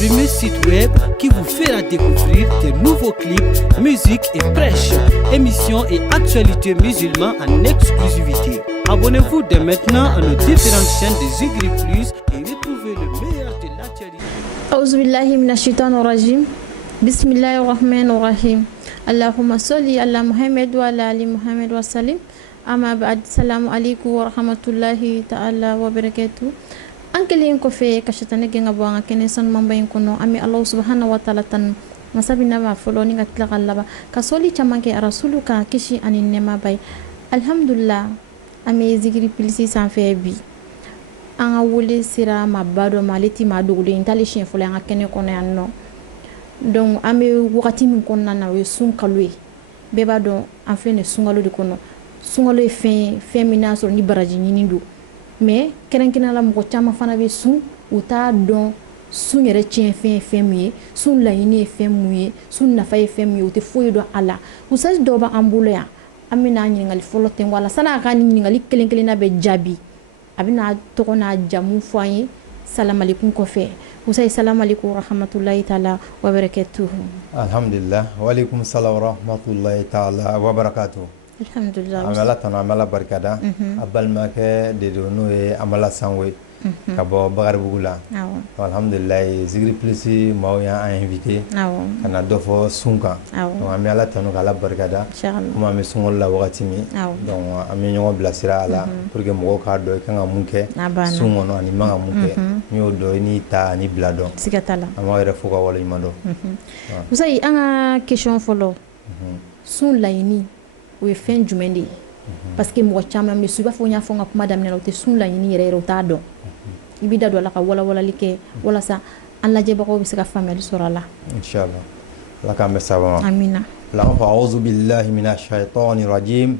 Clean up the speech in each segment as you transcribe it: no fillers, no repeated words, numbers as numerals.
premier site web qui vous fera découvrir de nouveaux clips, musique et prêches, émissions et actualités musulmanes en exclusivité. Abonnez-vous dès maintenant à nos différentes chaînes de Zigri Plus et retrouvez le meilleur de l'actualité. Auzubillahi minashaitanir rajim. Bismillahir rahmanir rahim. Allahumma salli ala Muhammad wa ala ali Muhammad wa sallim. Amma ba'd. Assalamu alaikum wa rahmatullahi ta'ala wa barakatuh. Ankele ko fe ka shetane genga bo nga kene son mamba yin kono ami Allah subhanahu wa ta'ala tan masabina ba folo ni ngatla kallaba ka soli chamanke rasuluka kishi anin nema bay alhamdulillah ami Zigri Plus san fe bi anga wole sira mabado maleti madugule intali shin folo nga kene kono yanno donc ami wakati min konna na we sun kalwe beba do en fait ne sungalo de kono sungalo fe mina so ni baraji ni ndo mais kerenkina la mko chama fana be sun uta don sun yere tien fe muye sun la yini fe muye sun na fa fe muye uti foyi do ala usas do ba ambulo ya amina nyi ngali folo ten wala sana ka ni ngali kelenkele na be jabi abina to kona jamu foyi salam alaikum ko fe usay salam alaikum rahmatullahi taala wa barakatuh. Alhamdulillah wa alaikum salam wa rahmatullahi taala wa barakatuh. Alhamdulillah amala tan amala barkada abalma ke de do no e amala sanwe ka bo bagar bugula alhamdulillah Zigri Plus mawya a invité kana dofo sunka donc amala tan kala barkada kuma me sungol la wakati mi donc ami nyogo blasira ala pour que mo ka do kanga munke sungo no ani manga munke nyo do ni ta ni blado sigatala ama re fuka wala imado usay anga question follow sun layini we fen jumende parce que mo chama me suba fo nya fo nga kuma damne lawte sun la ni yere rota do ibida do la ka wala like wala sa an la jeba ko bi saka famel surala inshallah la ka mesaba amina la a'udhu billahi minash shaitanir rajim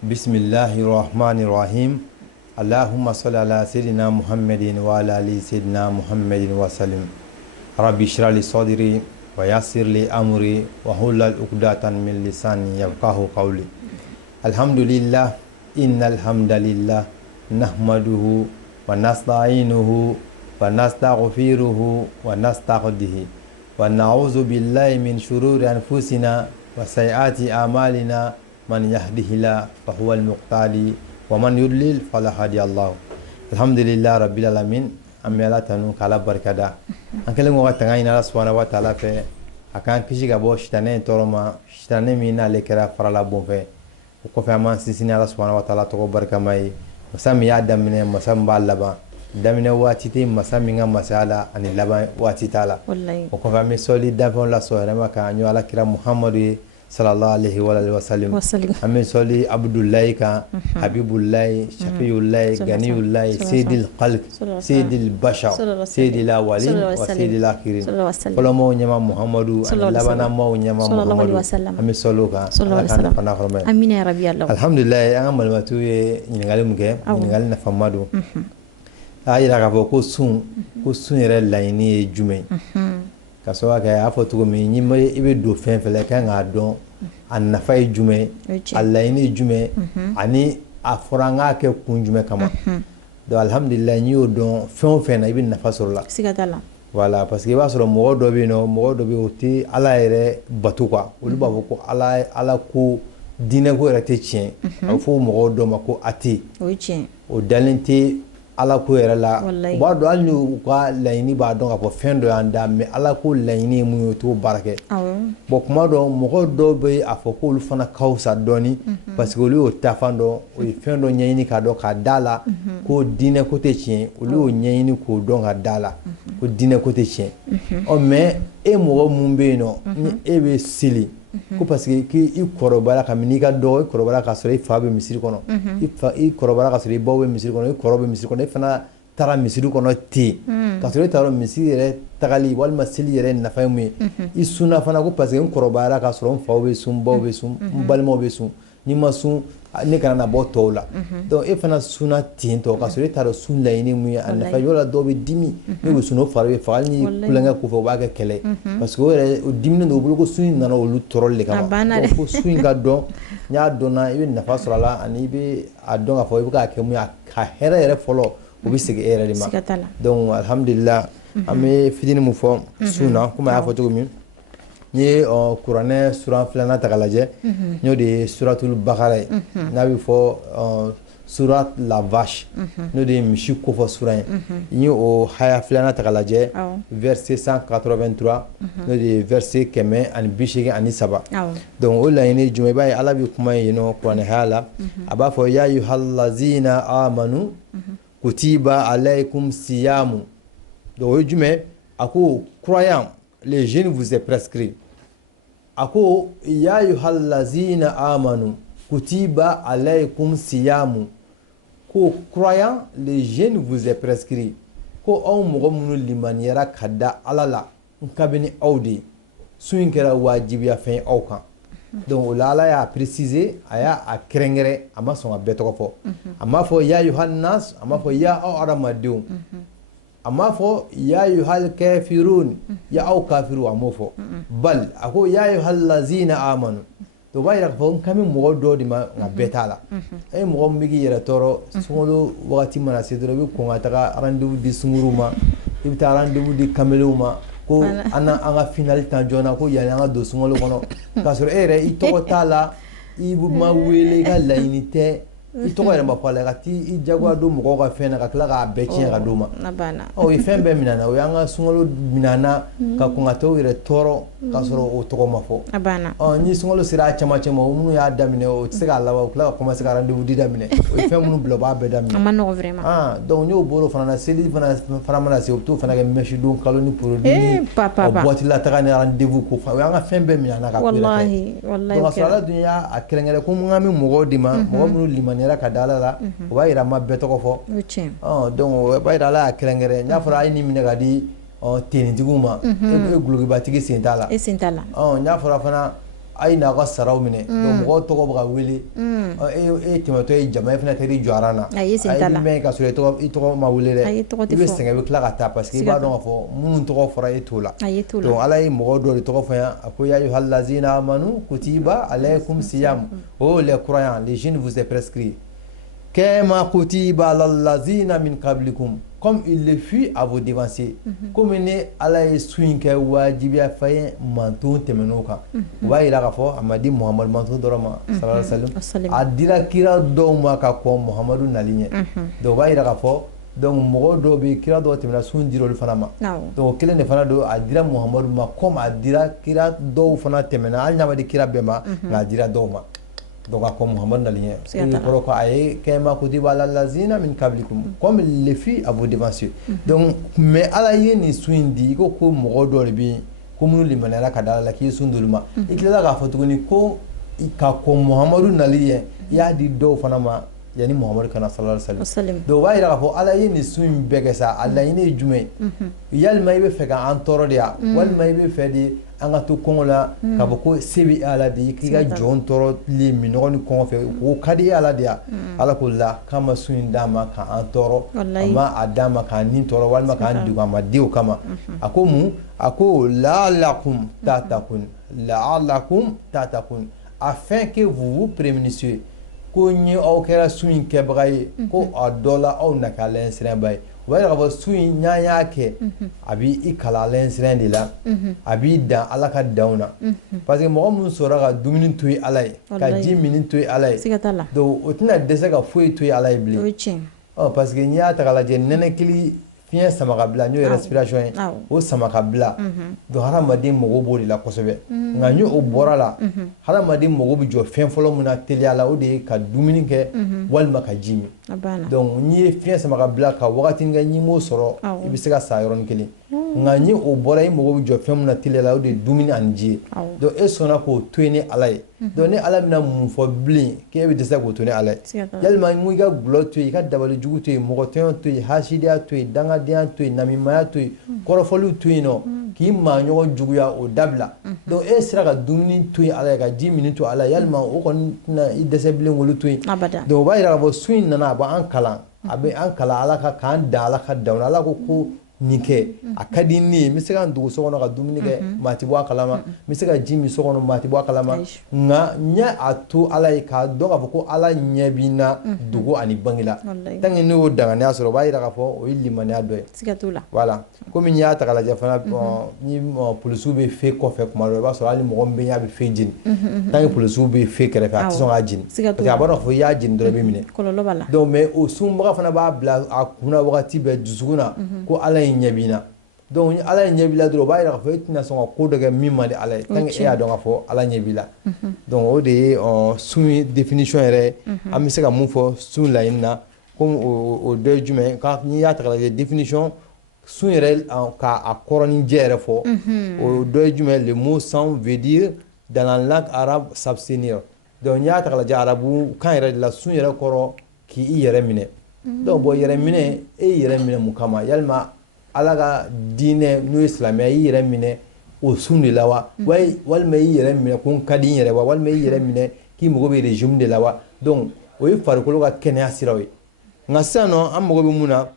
bismillahir rahmanir rahim allahumma salli ala sayidina muhammadin wa ala ali sayidina muhammadin wa sallim rabbi shrah li sadri wa yassir li amri wa hulal uqdatan min lisani yafqahu qawli. Alhamdulillah, innal hamdalillah nahmaduhu wa nasta'inuhu wa nastaghfiruhu wa nasta'dihi wa na'udzu billahi min shururi anfusina wa sayyiati a'malina man yahdihillahu fa huwal muqtadi wa man yudlil fala hadiyallahu. Alhamdulillah rabbil alamin. Amela tanu kala barkada ankele ngo tanga ina Allah subhanahu wa ta'ala fe akan kisi ga bo shitane toroma shitane mina lekera farala bonfe ko fe aman sisini Allah subhanahu wa ta'ala to barka mai masam ya damine masam balaba damine wati te masam nga masala ani laba wati tala ko fa mi soli davon la so rema ka nyu ala kira muhammadu sallallahu alaihi wa alihi wasallam amin soli abdullahi ka habibullahi shafiullahi ganiyullahi sayyidil khalq sayyidil bashar sayyidil awwalin wa sayyidil akhirin kolo mo nyama muhammadu labana mo nyama muhammadu amin solo ka kana khorma amin ya rabbi allah alhamdulillah an malmatu ye ngali muke ngali na famadu ayira ka ko sun yere layini jume kaso ka afo to mi nyima ibe do fen fele kan ga don an nafai jume Allah ini jume ani afuranga ke kunjume kama do alhamdulillah ni o don fen na ibe nafa sorla sigatala voilà parce que ba soro mo do bi oti ala ere batu kwa olu ba ko ala ko dine ko rete chien fo mo do mako ati o chien o dalenti ala ko yɛrɛ la ba do al ni ka laɲini b'a dɔn ka fɔ fɛn dɔ y'an da mais ala ko laɲini mun ye to baara kɛ bon kuma dɔ mɔgɔ dɔw bɛ a fɔ ko olu fana ka fisa dɔɔni parce que olu y'o tafan dɔn o ye fɛn dɔ ɲɛɲini k'a dɔn k'a da la ko diinɛ ko tɛ tiɲɛ olu y'o ɲɛɲini k'o dɔn ka da la ko diinɛ ko tɛ tiɲɛ ɔ mais e mɔgɔ mun bɛ yen nɔ ni e bɛ seli ko parce que i kɔrɔbara ka min i ka dɔgɔ i kɔrɔbara ka sɔrɔ i fa bɛ misiri kɔnɔ i kɔrɔbara ka sɔrɔ i baw bɛ misiri kɔnɔ i kɔrɔ bɛ misiri kɔnɔ i fana taara misiri kɔnɔ ten ka sɔrɔ i taara misiri yɛrɛ tagali walima seli yɛrɛ nafa ye mun ye i sunna fana ko parce que n kɔrɔbayara ka sɔrɔ n faw bɛ sun baw bɛ sun n balimaw bɛ sun n'i ma sun ne kana na bɔ tɔw la donc e fana sunna ten tɔ ka sɔrɔ e t'a dɔn sun laɲini mun ye a nafa yɔrɔ la dɔw bɛ dimi n'u bɛ sun o fari bɛ faga hali ni kulonkɛ k'u fɛ u b'a kɛ kɛlɛ parce que o yɛrɛ o diminen don u bolo ko sun in nana olu tɔɔrɔli de kama donc fo sun in ka dɔn n'i y'a dɔnna i bɛ nafa sɔrɔ a la ani i bɛ a dɔn k'a fɔ i bɛ k'a kɛ mun ye a hɛrɛ yɛrɛ fɔlɔ o bɛ segin e yɛrɛ de ma donc alhamdulillah ame fitini mu fɔ sunna kuma y'a fɔ cogo min ni kuranɛ sura filanan ta k'a lajɛ n'o de ye suratul bakara ye n'a bɛ fɔ surat la vache n'o de ye misi kofɔ sura ye n ye o haya filanan ta k'a lajɛ verset 183 n'o de ye verset 183 donc o laɲini jumɛn i b'a ye ala bɛ kuma yen nɔ kuranɛ haya la a b'a fɔ ya ayyuhallazina amanu kutiba alaykum siyamu donc o ye jumɛn a ko croyant les jeunes vous est prescrit a ko ya ayyuhallazina amanu kutiba alaykum siyamu ko croyant les jeunes vous est prescrit ko aw mɔgɔ minnu limaniyara ka da ala la kabini aw de su in kɛra wajibiya fɛn aw kan donc o la ala y'a préciser a y'a kɛrɛnkɛrɛn a ma sɔn ka bɛɛ tɔgɔ fɔ a m'a fɔ ya yohannas a m'a fɔ ya aw adamadenw a m'a fɔ ya yohal kafirun ya aw kafiru a m'o fɔ bal a ko ya yohallazina amanu donc b'a yira k'a fɔ n kan bɛ mɔgɔ dɔ de ma nka bɛɛ t'a la e ye mɔgɔ min bɛ k'i yɛrɛ tɔɔrɔ sunkalo wagati mana se dɔrɔn i bɛ kɔn ka taga rendez-vous di sunkuruw ma i bɛ taa rendez-vous di kamalew ma ko an ka finali tan joona ko yanni an ka don sunkalo kɔnɔ k'a sɔrɔ e yɛrɛ i tɔgɔ t'a la i ma wele i ka laɲini tɛ i tɔgɔ yɛrɛ ma fɔ a la ka t'i jagoya don mɔgɔw ka fɛn na ka tila k'a bɛɛ tiɲɛ ka d'u ma o ye fɛn bɛɛ minɛ na o y'an ka sunkalo minɛ na ka kɔn ka t'o yɛrɛ tɔɔrɔ k'a sɔrɔ o tɔgɔ ma fɔ ni sunkalo sera a cɛmancɛ ma o minnu y'a daminɛ o tɛ se k'a laban o tila ka commencer ka rendez-vous di daminɛ o ye fɛn minnu bila o b'a bɛɛ daminɛ a ma nɔgɔn vraiment donc n'o bɔra o fana na seli fana mana se o bɛ t'o fana kɛ mèche don kalo ni produit ni boîte la taga ni rendez-vous ko o y'an ka fɛn bɛɛ minɛ na ka ko yɛrɛ kɛ donc a sɔrɔ ala dun y'a kɛrɛnkɛrɛn ko n kan bɛ mɔgɔw de ma mɔgɔ minnu limaniyara ka da ala la o b'a yira a ma bɛɛ tɔgɔ fɔ donc o b'a yira ala y'a kɛrɛnkɛrɛn n'a fɔra a ye nin minɛ ka di tenitigiw ma e gulokibatigi sen t'a la n'a fɔra fana a ye n'a ka saraw minɛ donc mɔgɔw tɔgɔ bɛ ka wele e tɛmɛtɔ ye jama e fana tɛ i jɔ aran na a ye mɛn ka sɔrɔ i tɔgɔ ma wele dɛ i bɛ sɛgɛn i bɛ tila ka taa parce que i b'a dɔn k'a fɔ minnu tɔgɔ fɔra e t'o la donc ala ye mɔgɔ dɔ de tɔgɔ fɔ yan a ko ya ayyuhallazina amanu kutiba alaykum siyam o les croyants les jeunes vous est prescrit kama kutiba alallazina min qablikum comme il le fut à vos devanciers comme ni ala ye su in kɛ wajibiya fɛn manton tɛmɛn'o kan o b'a yira k'a fɔ a ma di muhamadu manton dɔrɔn ma sallallahu alaihi wasallam a dira kira dɔw ma ka kɔn muhamadu nali ɲɛ donc o b'a yira k'a fɔ donc mɔgɔ dɔw bɛ kira dɔw tɛmɛna sun dira olu fana ma donc o kelen de fana don a dira muhamadu ma comme a dira kira dɔw fana tɛmɛna hali n'a ma di kira bɛɛ ma nka a dira dɔw ma donc a ko muhamadu nali ɲɛ o kɔrɔ ko a ye kɛma kutiba alallazina min qablikum comme il le fit à vos devanciers donc mais ala ye nin su in di ko mɔgɔ dɔ de bɛ yen ko minnu limaniyara ka da ala la k'i ye sun d'olu ma i tilala k'a fɔ tuguni ko ka kɔn muhamadu nali ɲɛ i y'a di dɔw fana ma yani muhamadu kana sallallahu alaihi wasallam donc o b'a yira k'a fɔ ala ye nin su in bɛɛ kɛ sa a laɲini ye jumɛn yalima i bɛ fɛ k'an tɔɔrɔ de ya walima i bɛ fɛ de an ka to kɔngɔ la k'a fɔ ko se bɛ ala de ye k'i ka jɔn tɔɔrɔli minɔgɔ ni kɔngɔ fɛ o ka di ala de ya ala ko la k'a ma su in d'a ma k'an tɔɔrɔ a ma a d'a ma k'an ni tɔɔrɔ walima k'an degun a ma di o kama a ko mun a ko la'allakum tatakun afin que vous vous prémunissiez ko ni aw kɛra su in kɛbaga ye ko a dɔ la aw na k'a lɛn sirɛnba ye o b'a yira k'a fɔ su in n'an y'a kɛ a b'i i kala lɛn sirɛn de la a b'i dan ala ka danw na parce que mɔgɔ minnu sɔrɔ ka dumuni to ye ala ye ka ji mini to ye ala ye donc o tɛna dɛsɛ ka foyi to ye ala ye bilen parce que n'i y'a ta k'a lajɛ nɛnɛkili fiɲɛ sama ka bila n'o ye respiration ye o sama ka bila donc hadamaden mago b'o de la kosɛbɛ nka ni o bɔra la hadamaden mago bɛ jɔ fɛn fɔlɔ min na teliya la o de ye ka dumuni kɛ walima ka ji min donc n'i ye fiɲɛ sama ka bila ka wagatinin kɛ n'i m'o sɔrɔ i bɛ se ka sa yɔrɔnin kelen nka ni o bɔra i mago bɛ jɔ fɛn min na teliya la o de ye dumuni ani ji ye donc e sɔnna k'o to yen ni ala ye donc ni ala bɛna mun fɔ bilen k'e bɛ dɛsɛ k'o to ni ala ye yalima n ko i ka gulɔ to yen i ka dabali jugu to yen mɔgɔ tɔɲɔ to yen hasidenya to yen dangadenya to yen namimaya to yen kɔrɔfɔliw to yen nɔ k'i maa ɲɔgɔn juguya o dabila donc e sera ka dumuni to yen ala ye ka ji mini to ala ye yalima o kɔni tɛna i dɛsɛ bilen k'olu to yen donc o b'a yira k'a fɔ su in nana a b'an kalan a bɛ an kalan ala ka k'an dan ala ka danw na ala ko nin kɛ a ka di ne ye n bɛ se ka n dogo so kɔnɔ ka dumuni kɛ maa ti bɔ a kalama n bɛ se ka ji min so kɔnɔ maa ti bɔ a kalama nka n ye a to ala ye k'a dɔn k'a fɔ ko ala ɲɛ b'i na dogo ani bange la tant que ne y'o danganiya sɔrɔ o b'a yira k'a fɔ o ye limaniya dɔ ye siga t'o la voilà komi n y'a ta k'a lajɛ fana ni polisiw bɛ fe kɔfɛ kuma dɔ i b'a sɔrɔ hali mɔgɔ min bɛ yen a bɛ fe jeni tant que polisiw bɛ fe kɛrɛfɛ a tɛ sɔn k'a jeni parce que a b'a dɔn k'a fɔ i y'a jeni dɔrɔn i bɛ minɛ kɔlɔlɔ b'a la donc mais o sunbaga fana b'a bila a kunna wagati bɛɛ dusukun na ko ala ye ɲɛ b'i na donc ni ala ye ɲɛ b'i la dɔrɔn o b'a yira k'a fɔ e tɛna sɔn ka ko dɔ kɛ min man di ala ye tant que e y'a dɔn k'a fɔ ala ɲɛ b'i la donc o de ye sun définition yɛrɛ an bɛ se ka mun fɔ sun laɲini na comme o dɔ ye jumɛn n'i y'a ta k'a lajɛ définition sun yɛrɛ k'a kɔrɔninjɛ yɛrɛ fɔ o dɔ ye jumɛn le mot sang veut dire dans la langue arabe s'abstenir donc n'i y'a ta k'a lajɛ arabu kan yɛrɛ de la sun yɛrɛ kɔrɔ k'i yɛrɛ minɛ donc bon yɛrɛ minɛ e yɛrɛ minɛ mun kama yalima ala ka diinɛ n'o ye silamɛya i yɛrɛ minɛ o sun de la wa walima i yɛrɛ minɛ ko n ka di n yɛrɛ wa walima i yɛrɛ minɛ k'i mago bɛ régime de la wa donc o ye farikolo ka kɛnɛya siraw ye nka sisan nɔ an mago bɛ mun na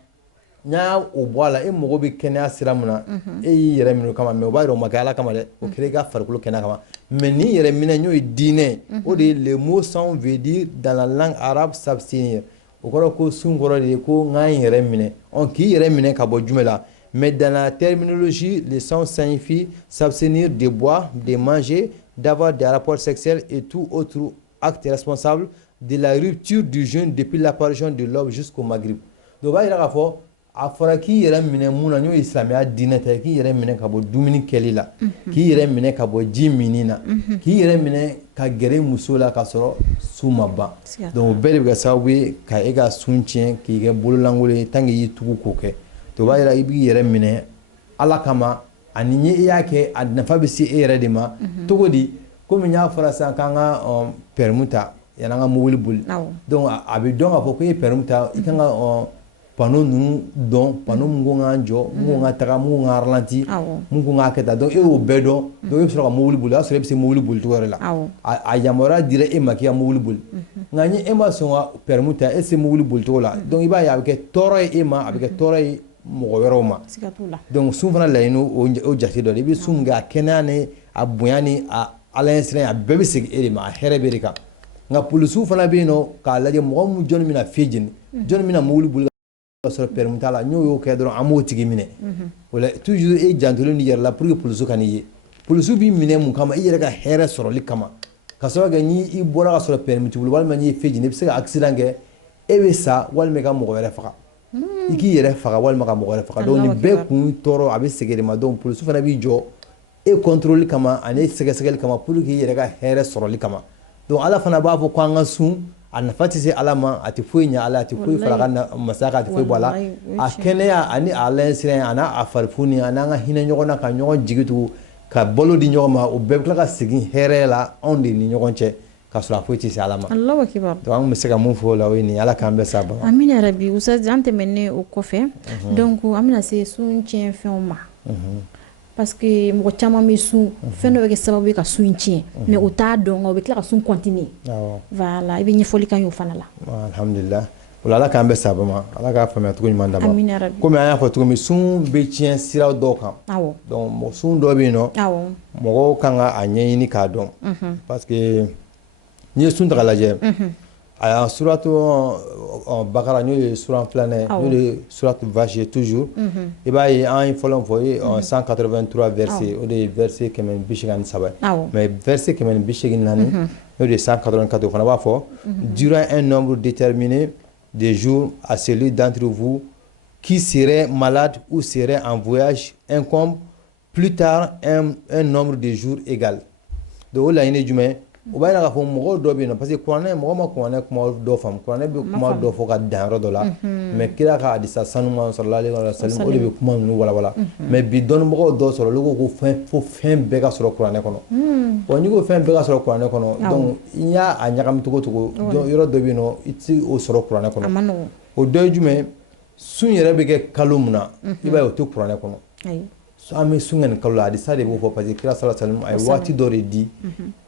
n y'a o bɔ a la e mago bɛ kɛnɛya sira mun na e y'i yɛrɛ minɛ o kama mais o b'a yira o ma kɛ ala kama dɛ o kɛra i ka farikolo kɛnɛya kama mais n'i yɛrɛ minɛ n'o ye diinɛ o de ye le mot sang veut dire dans la langue arabe s'abstenir o kɔrɔ ko sun kɔrɔ de ye ko n k'an yɛrɛ minɛ k'i yɛrɛ minɛ ka bɔ jumɛn la mais dans la terminologie le sang signifie s'abstenir de boire de manger d'avoir des rapports sexuels et tout autre acte responsable de la rupture du jeûne depuis l'apparition de l'aube jusqu'au maghrib donc o b'a yira k'a fɔ a fɔra k'i yɛrɛ minɛ mun na n'o ye silamɛya diinɛ ta ye k'i yɛrɛ minɛ ka bɔ dumuni kɛli la k'i yɛrɛ minɛ ka bɔ ji minni na k'i yɛrɛ minɛ ka gɛrɛ muso la k'a sɔrɔ sun ma ban donc o bɛɛ de bɛ kɛ sababu ye ka e ka sun tiɲɛ k'i kɛ bololankolon ye tant que i y'i tugu k'o kɛ to o b'a yira i b'i yɛrɛ minɛ ala kama ani ni i y'a kɛ a nafa bɛ se e yɛrɛ de ma cogo di komi n y'a fɔra sisan k'an ka permis ta yanni an ka mobili boli donc a bɛ dɔn k'a fɔ ko e ye permis ta i kan ka panneau ninnu dɔn panneau mun ko k'an jɔ mun ko k'an taga mun ko k'an ralentir mun ko k'an kɛ tan donc e y'o bɛɛ dɔn donc e bɛ sɔrɔ ka mobili boli o y'a sɔrɔ e bɛ se mobili boli cogo wɛrɛ la a yamaruya dira e ma k'i ka mobili boli nka ni e ma sɔn ka permis ta e tɛ se mobili boli cogo la donc i b'a ye a bɛ kɛ tɔɔrɔ ye e ma a bɛ kɛ tɔɔrɔ ye mɔgɔ wɛrɛw ma donc sun fana laɲini o jate dɔ de i bɛ sun min kɛ a kɛnɛya ni a bonya ni a ala ɲɛ siran a bɛɛ bɛ segin e de ma a hɛrɛ bɛ de kan nka polisiw fana bɛ yen nɔ k'a lajɛ mɔgɔ min jɔnni bɛna fɛn jeni jɔnni bɛna mobili boli ka sɔrɔ permis t'a la n'o y'o kɛ dɔrɔn an b'o tigi minɛ o la toujours e jantolen n'i yɛrɛ la pour que polisiw ka n'i ye polisiw b'i minɛ mun kama i yɛrɛ ka hɛrɛ sɔrɔli kama ka sababu kɛ ni i bɔra ka sɔrɔ permis t'i bolo walima n'i ye fɛn jeni i bɛ se ka accident kɛ e bɛ sa walima i ka mɔgɔ wɛrɛ faga i k'i yɛrɛ faga walima ka mɔgɔ wɛrɛ faga donc nin bɛɛ kun tɔɔrɔ a bɛ segin de ma donc polisiw fana b'i jɔ e contrôle kama ani sɛgɛsɛgɛli kama pour que i yɛrɛ ka hɛrɛ sɔrɔli kama donc ala fana b'a fɔ ko an ka sun a nafa tɛ se ala ma a tɛ foyi ɲɛ ala a tɛ foyi fara a ka masaya kan a tɛ foyi bɔ a la a kɛnɛya ani a lɛnsiran a n'a a farifoni a n'an ka hinɛ ɲɔgɔn na ka ɲɔgɔn jigi tugu ka balo di ɲɔgɔn ma o bɛɛ bɛ tila ka segin hɛrɛ la anw de ni ɲɔgɔn cɛ ka sɔrɔ a foyi tɛ se ala ma donc an bɛ se ka mun fɔ o la o ye nin ala k'an bɛɛ s'a ba ma amina yarabi usazi an tɛmɛnen o kɔfɛ donc an bɛna se sun tiɲɛfɛnw ma parce que mɔgɔ caman bɛ sun fɛn dɔ bɛ kɛ sababu ye ka sun tiɲɛ mais o t'a dɔn o bɛ tila ka sun continuer voilà i bɛ ɲɛfɔli kan y'o fana la alhamdulillah o la ala k'an bɛɛ s'a ba ma ala k'a faamuya cogo ɲuman d'a ma komi an y'a fɔ cogo min sun bɛ tiɲɛ siraw dɔw kan donc sun dɔ bɛ yen nɔ mɔgɔw kan ka a ɲɛɲini k'a dɔn parce que n'i ye sun ta k'a lajɛ a suratu bakara n'o ye suran filanan n'o de suratu vache ye toujours i b'a ye an ye fɔlɔ fɔ ye 183 verset o de ye verset 183 mais verset 184 n'o de ye 184 o fana b'a fɔ durant un nombre déterminé de jours à celui d'entre vous qui serait malade ou serait en voyage incombe plus tard un nombre de jours égal donc o laɲini ye jumɛn o b'a yira k'a fɔ mɔgɔw dɔ bɛ yen nɔ parce que kuranɛ mɔgɔ ma kuranɛ kuma dɔ faamu kuranɛ bɛ kuma dɔ fɔ ka dan yɔrɔ dɔ la mais kira ka hadisa sanuma sallallahu alaihi wa sallam o de bɛ kuma ninnu walawala mais bi dɔnnibagaw dɔw sɔrɔ olu ko ko fɛn bɛɛ ka sɔrɔ kuranɛ kɔnɔ bon n'i ko fɛn bɛɛ ka sɔrɔ kuranɛ kɔnɔ donc i y'a ɲagami cogo cogo yɔrɔ dɔ bɛ yen nɔ i tɛ o sɔrɔ kuranɛ kɔnɔ o dɔ ye jumɛn sun yɛrɛ bɛ kɛ kalo min na i b'a ye o tɛ kuranɛ kɔnɔ an bɛ sun kɛ nin kalo la hadisa de b'o fɔ parce que kira sallallahu alaihi wa sallam a ye waati dɔ de di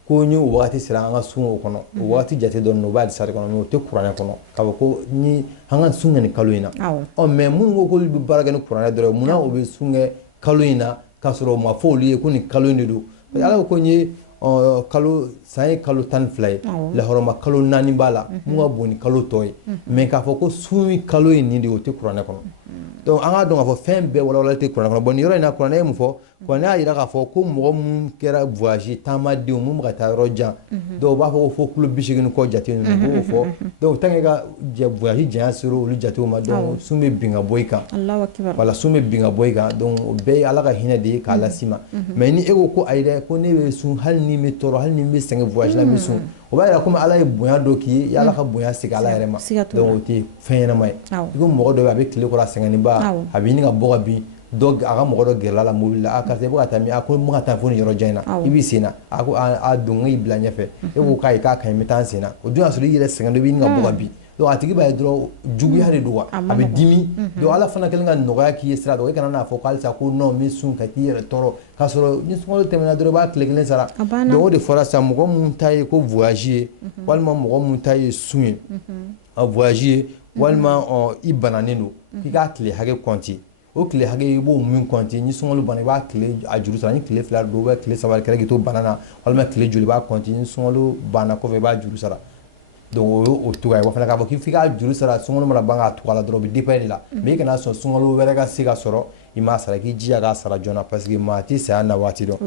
ko ni o waati sera an ka sun o kɔnɔ o waati jate dɔn no b'a sari kɔnɔ mais o tɛ kuranɛ kɔnɔ ka fɔ ko ni an ka sun kɛ ni kalo in na mais minnu ko k'olu bɛ baara kɛ ni kuranɛ dɔrɔn munna o bɛ sun kɛ kalo in na k'a sɔrɔ o ma fɔ olu ye ko nin kalo in de don ala ko n ye kalo san ye kalo 12 ye lahɔrɔma kalo 4 b'a la mun ka bon ni kalo tɔ ye mais k'a fɔ ko sun kalo in nin de o tɛ kuranɛ kɔnɔ donc an ka dɔn k'a fɔ fɛn bɛɛ walawala tɛ kuranɛ kɔnɔ bon nin yɔrɔ in na kuranɛ ye mun fɔ kuranɛ y'a jira k'a fɔ ko mɔgɔ mun kɛra voyage taamadenw mun bɛ ka taa yɔrɔ jan dɔw b'a fɔ ko fo kilo 80 kɔ jate ninnu b'o fɔ donc tant que ka voyage janya sera olu jatew ma donc sun bɛ bin ka bɔ i kan voilà sun bɛ bin ka bɔ i kan donc o bɛɛ ye ala ka hinɛ de ye k'a las'i ma mais ni e ko ko ayi dɛ ko ne bɛ sun hali ni n bɛ tɔɔrɔ hali ni n bɛ sɛgɛn voyage la n bɛ sun o b'a jira komi ala ye bonya dɔ k'i ye i ala ka bonya segin ala yɛrɛ ma donc o tɛ fɛn ɲɛnama ye i ko mɔgɔ dɔ bɛ a bɛ tile kɔrɔ a sɛgɛnniba a bɛ ɲini ka bɔ ka bin dɔ a ka mɔgɔ dɔ gɛrɛla la mobili la a karisa i bɛ ka taa min a ko n bɛ ka taa fo nin yɔrɔ jan in na i b'i sen na a ko a don n k'i bila ɲɛfɛ e ko k'a ye k'a ka ɲi n bɛ taa n sen na o dun y'a sɔrɔ i yɛrɛ sɛgɛn dɔ i bɛ ɲini ka bɔ ka bin donc a tigi b'a ye dɔrɔn juguya de don wa a bɛ dimi donc ala fana kɛlen ka nɔgɔya k'i ye sira dɔn e kana n'a fɔ ko halisa ko non n bɛ sun ka t'i yɛrɛ tɔɔrɔ k'a sɔrɔ ni sunkalo tɛmɛna dɔrɔn i b'a tile kelen sara donc o de fɔra sisan mɔgɔ mun ta ye ko voyage ye walima mɔgɔ mun ta ye sun ye a voyage ye walima i bananen don k'i k'a tile hakɛ compter o tile hakɛ i b'o min compter ni sunkalo banna i b'a tile a juru sara ni tile 2 don ou bien tile 3 kɛra k'i to bana na walima tile joli i b'a compter ni sunkalo banna kɔfɛ i b'a juru sara donc o ye o cogoya ye wa fana k'a fɔ k'i f'i k'a juru sara sunkalo mana ban k'a tugu a la dɔrɔn o bɛ dépend de la mais i kana sɔn sunkalo wɛrɛ ka se ka sɔrɔ i m'a sara k'i jija k'a sara joona parce que maa tɛ saya na waati dɔn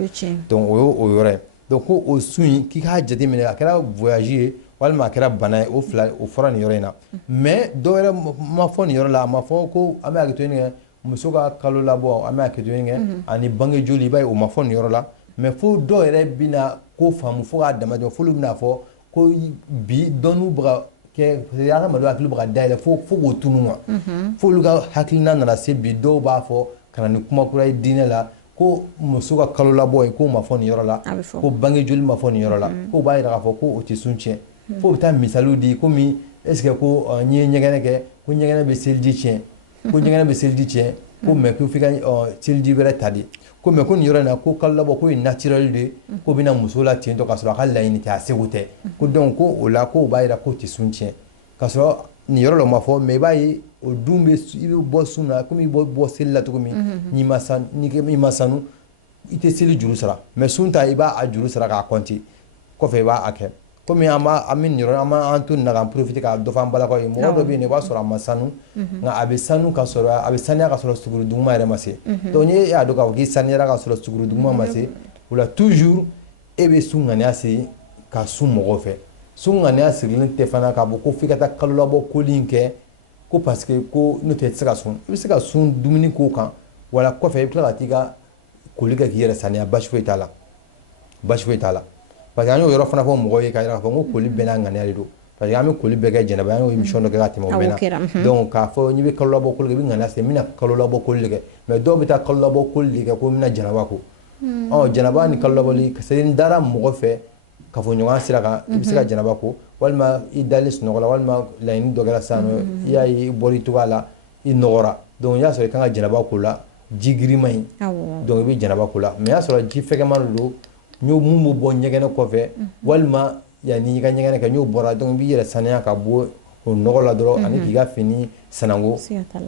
donc o ye o yɔrɔ ye donc ko o sun in k'i k'a jateminɛ a kɛra voyage ye walima a kɛra bana ye o fila o fɔra nin yɔrɔ in na mais dɔw yɛrɛ ma fɔ nin yɔrɔ la a ma fɔ ko an bɛ hakɛto ɲini kɛ muso ka kalo labɔ an bɛ hakɛto ɲini kɛ ani bange joli i b'a ye o ma fɔ nin yɔrɔ la mais fo dɔw yɛrɛ bɛna ko faamu fo k'a dama tɛmɛ f'olu bɛna fɔ ko bi dɔnniw bɛ ka kɛ hadamadenw hakili bɛ ka dayɛlɛ fo k'o tunu wa f'olu ka hakilina nana se bi dɔw b'a fɔ ka na ni kuma kura ye diinɛ la ko muso ka kalo labɔ ye k'o ma fɔ nin yɔrɔ la ko bange joli ma fɔ nin yɔrɔ la k'o b'a jira k'a fɔ ko o tɛ sun tiɲɛ fo bɛ taa misaliw di komi est ce que ko n ye ɲɛgɛnɛ kɛ ko ɲɛgɛnɛ bɛ seliji tiɲɛ ko ɲɛgɛnɛ bɛ seliji tiɲɛ ko mais ko f'i ka seliji wɛrɛ ta de ko mais ko nin yɔrɔ in na ko kalo labɔ ko ye naturel de ko bɛna muso la ten tɔ k'a sɔrɔ a ka laɲini tɛ a seko tɛ ko donc ko o la ko o b'a jira k'o tɛ sun tiɲɛ k'a sɔrɔ nin yɔrɔ la o ma fɔ mais i b'a ye o dun bɛ i bɛ bɔ sun na komi i bɔ seli la cogo min n'i ma sanu i tɛ seli juru sara mais sun ta i b'a juru sara k'a compter kɔfɛ i b'a kɛ komi an bɛ nin yɔrɔ an b'an to nin na k'an profiter k'a dɔ fɔ an balakaw ye mɔgɔ dɔ bɛ yen i b'a sɔrɔ a ma sanu nka a bɛ sanu ka sɔrɔ a bɛ saniya ka sɔrɔ suguri duguma yɛrɛ ma se donc ni e y'a dɔn k'a fɔ k'i saniyara ka sɔrɔ suguri duguma ma se o la toujours e bɛ sun ŋaniya siri ka sun mɔgɔw fɛ sun ŋaniya sirilen tɛ fana k'a fɔ ko f'i ka taa kalo labɔ koli in kɛ ko parce que ko n'o tɛ i tɛ se ka sun i bɛ se ka sun dumuni ko kan wala kɔfɛ i bɛ tila ka t'i ka koli kɛ k'i yɛrɛ saniya basi foyi t'a la basi foyi t'a la parce que an y'o yɔrɔ fana fɔ mɔgɔw ye k'a jira k'a fɔ ko koli bɛɛ n'a ŋaniya de don parce que an bɛ koli bɛɛ kɛ jɛnɛba an y'o émission dɔ kɛ ka tɛmɛ o bɛɛ na donc k'a fɔ n'i bɛ kalo labɔ koli kɛ i bɛ ŋaniya sigi n bɛna kalo labɔ koli de kɛ mais dɔw bɛ taa kalo labɔ koli de kɛ ko n bɛna jɛnɛba ko jɛnɛba ni kalo labɔli c'est n dara mɔgɔ fɛ kafoɲɔgɔnya sira kan i bɛ se ka jɛnɛba ko walima i dalen sunɔgɔ la walima laɲini dɔ kɛra sisan nɔ i y'a ye i bɔra i cogoya la i nɔgɔra donc i y'a sɔrɔ i kan ka jɛnɛba ko la ji girinma in donc i bɛ jɛnɛba ko la mais i y'a sɔrɔ ji fɛgɛman de don mun bɛ bɔ ɲɛgɛnɛ kɔfɛ walima yanni i ka ɲɛgɛnɛ kɛ n'o bɔra donc i b'i yɛrɛ saniya ka bɔ o nɔgɔ la dɔrɔn ani k'i ka fini sanango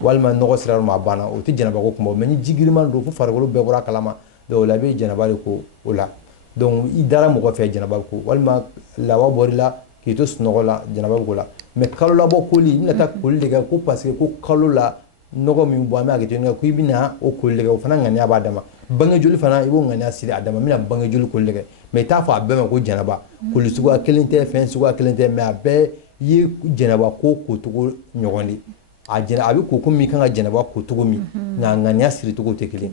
walima nɔgɔ sira yɔrɔ ma a banna o tɛ jɛnɛba ko kuma mais ni ji girinman don fo farikolo bɛɛ bɔra a kalama donc o la i bɛ jɛnɛba de ko o la donc i dara mɔgɔ fɛ jɛnɛba ko walima lawa bɔr'i la k'i to sunɔgɔ la jɛnɛba bɛ ko la mais kalo labɔ koli i bɛna taa koli de kɛ ko parce que ko kalo la nɔgɔ min bɔ an bɛ hakɛto ɲini kɛ ko i bɛna o koli de kɛ o fana ŋaniya b'a dama bange joli fana i b'o ŋaniya siri a dama n bɛna bange joli koli de kɛ mais i t'a fɔ a bɛɛ ma ko jɛnɛba koli suguya kelen tɛ fɛn suguya kelen tɛ mais a bɛɛ ye jɛnɛba ko kocogo ɲɔgɔn de a bɛ ko komi i kan ka jɛnɛba ko cogo min nka a ŋaniya siri cogo tɛ kelen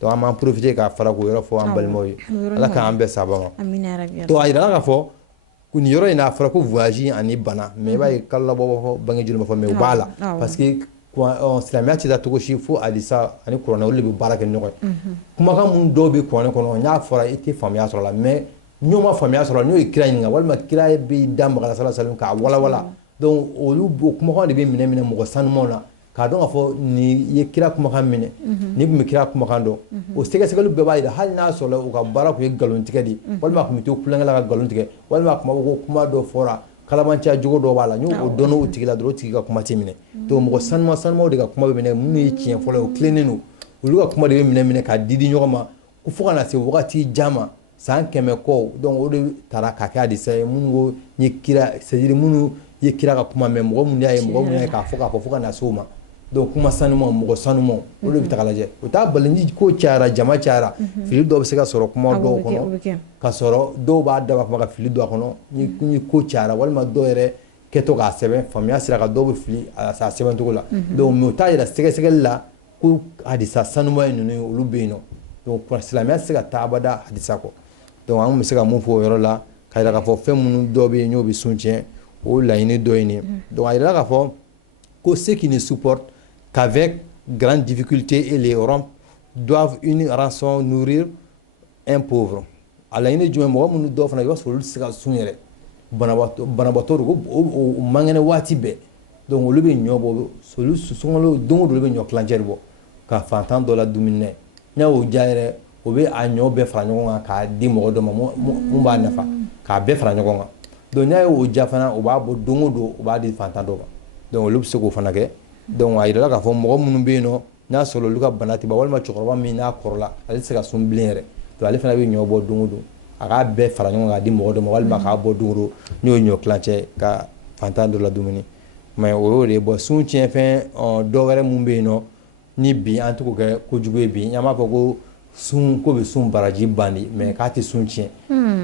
donc an b'an profiter k'a fara k'o yɔrɔ fɔ an balimaw ye ala k'an bɛɛ saba ma donc a yirala k'a fɔ nin yɔrɔ in na a fɔra ko voyage ani bana mais i b'a ye kalo labɔ b'a fɔ bange joli ma fɔ mais u b'a la parce que silamɛya tɛ taa cogo si fo halisa ani kuranɛ olu de bɛ baara kɛ ɲɔgɔn ye kumakan minnu dɔw bɛ kuranɛ kɔnɔ n'a fɔra i tɛ faamuya sɔrɔ a la mais n'o ma faamuya sɔrɔ n'o ye kira ɲininka walima kira bɛ da maga sallallahu alaihi wasallam k'a walawala donc olu kumakan de bɛ minɛ mɔgɔ sanumanw na k'a dɔn k'a fɔ ni ye kira kumakan minɛ ni tun bɛ kira kumakan dɔn o sɛgɛsɛgɛli bɛɛ b'a jira hali n'a sɔrɔ u ka baara tun ye nkalon tigɛ de walima a tun bɛ to kulonkɛ la ka nkalon tigɛ walima a tun b'a fɔ ko kuma dɔ fɔra kalabanciya jogo dɔ b'a la n y'o dɔn o tigi la dɔrɔn o tigi ka kuma tɛ minɛ donc mɔgɔ sanumaw de ka kuma bɛ minɛ minnu ye tiɲɛ fɔlɔ ye o tilennen don olu ka kuma de bɛ minɛ k'a di ɲɔgɔn ma ko fo ka na se wagati jan ma san 100 kɔ donc o de taara k'a kɛ hadisa ye minnu ko n ye kira c'est à dire minnu ye kira ka kuma mɛn mɔgɔ minnu y'a ye k'a fɔ fo ka na se o ma donc kuma sanumaw mɔgɔ sanumaw olu de bɛ taga lajɛ o t'a bali ni ko cayara jama cayara fili dɔw bɛ se ka sɔrɔ kuma dɔw kɔnɔ ka sɔrɔ dɔw b'a dabɔ a kama ka fili don a kɔnɔ ni ko cayara walima dɔw yɛrɛ kɛtɔ k'a sɛbɛn faamuya sira kan dɔw bɛ fili a sɛbɛn cogo la donc mais o t'a yira sɛgɛsɛgɛli la ko hadisa sanuma ye ninnu ye olu bɛ yen nɔ donc silamɛya tɛ se ka taa abada hadisa kɔ donc an bɛ se ka mun fɔ o yɔrɔ la k'a yira k'a fɔ fɛn minnu dɔw bɛ yen n'o bɛ sun tiɲɛ o laɲini dɔ ye nin ye donc a yira k'a fɔ ko ceux qui ne supportent qu'avec grande difficulté et les rompent doivent une rançon nourrir un pauvre a laɲini jumɛn mɔgɔ minnu dɔw fana i b'a sɔrɔ olu tɛ se ka sun yɛrɛ banabaatɔ do o man kɛnɛ waati bɛɛ donc olu bɛ ɲɔ bɔ sunkalo don o don olu bɛ ɲɔ kilancɛ de bɔ ka fantan dɔ la dumuni na n'a y'o diya yɛrɛ o bɛ a ɲɔ bɛɛ fara ɲɔgɔn kan k'a di mɔgɔ dɔ ma mun b'a nafa k'a bɛɛ fara ɲɔgɔn kan donc n'a y'o diya fana o b'a bɔ don o don o b'a di fantan dɔ ma donc olu bɛ se k'o fana kɛ donc a yirala k'a fɔ mɔgɔ minnu bɛ yen nɔ n'a sɔrɔ olu ka bana tɛ ban walima cɛkɔrɔba min n'a kɔrɔla ale tɛ se ka sun bilen yɛrɛ donc ale fana bɛ ɲɔ bɔ don o don a k'a bɛɛ fara ɲɔgɔn kan k'a di mɔgɔ dɔ ma walima k'a bɔ don o don n'o ye ɲɔ kilancɛ ka fantan dɔ la dumuni mais o y'o de ye bon sun tiɲɛfɛn dɔ wɛrɛ mun bɛ yen nɔ ni bi an tɛ k'o kɛ kojugu ye bi an b'a fɔ ko sun ko bɛ sun baraji bandi mais k'a tɛ sun tiɲɛ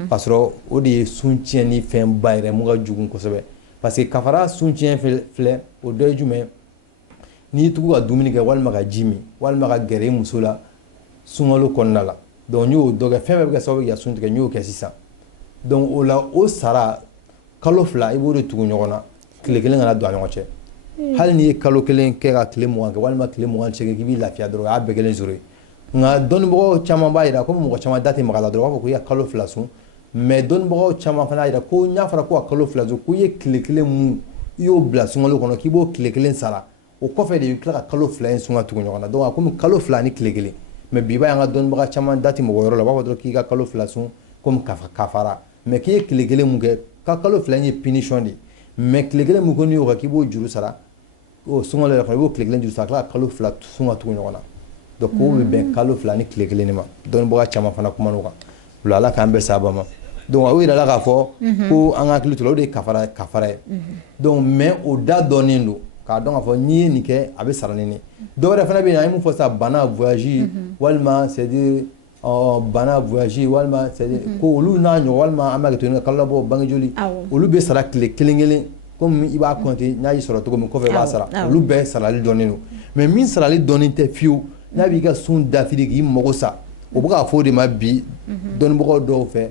parce que o de ye sun tiɲɛni fɛn ba yɛrɛ mun ka jugu kosɛbɛ parce que kafara sun tiɲɛ filɛ o dɔ ye jumɛn n'i tugu ka dumuni kɛ walima ka ji min walima ka gɛrɛ i muso la sunkalo kɔnɔna la donc n y'o dɔ kɛ fɛn bɛɛ bɛ kɛ sababu ye ka sun tigɛ n y'o kɛ sisan donc o la o sara kalo 2 i b'o de tugu ɲɔgɔn na tile 1 kana don a ɲɔgɔn cɛ hali n'i ye kalo 1 kɛ ka tile 20 kɛ walima tile 28 k'i b'i lafiya dɔrɔn o y'a bɛɛ kelen sɔrɔ ye nka dɔnnibagaw caman b'a jira komi mɔgɔ caman da tɛ maga la dɔrɔn u b'a fɔ ko i ka kalo 2 sun mais dɔnnibagaw caman fana y'a jira ko n'a fɔra ko ka kalo 2 sun ko i ye tile 1 mun i y'o bila sunkalo kɔnɔ k'i b'o tile 1 sara o kɔfɛ de i bɛ tila ka kalo 2 in sun ka tugu ɲɔgɔn na donc a komi kalo 2 ni tile 1 mais bi b'a ye an ka dɔnnibaga caman da tɛ mɔgɔ yɔrɔ la u b'a fɔ dɔrɔn k'i ka kalo 2 sun komi kafara mais k'i ye tile 1 mun kɛ ka kalo 2 in ye punition de mais tile 1 mun ko n'i y'o kɛ k'i b'o juru sara o sunkalo yɛrɛ fana i b'o tile 1 juru sara ka tila ka kalo 2 sun ka tugu ɲɔgɔn na donc k'o bɛ bɛn kalo 2 ni tile 1 de ma dɔnnibaga caman fana kumana o kan o la ala k'an bɛɛ sababa ma donc o yirala k'a fɔ ko an ka hakili to la o de ye kafara ye donc mais o da dɔnnen don k'a dɔn k'a fɔ n'i ye nin kɛ a bɛ sara ni nin dɔwɛrɛ fana bɛ yen an ye mun fɔ sisan bana voyage walima c'est à dire bana voyage walima c'est à dire ko olu n'a ɲɔgɔn walima an b'a kɛ to yen kalo labɔ bange joli olu bɛ sara tile 1 komi i b'a compter n'a y'i sɔrɔ cogo min kɔfɛ i b'a sara olu bɛɛ sarali dɔnnen don mais min sarali dɔnnen tɛ fiyewu n'a b'i ka sun dafiri k'i mago sa o bɛ k'a fɔ o de ma bi dɔnnibagaw dɔw fɛ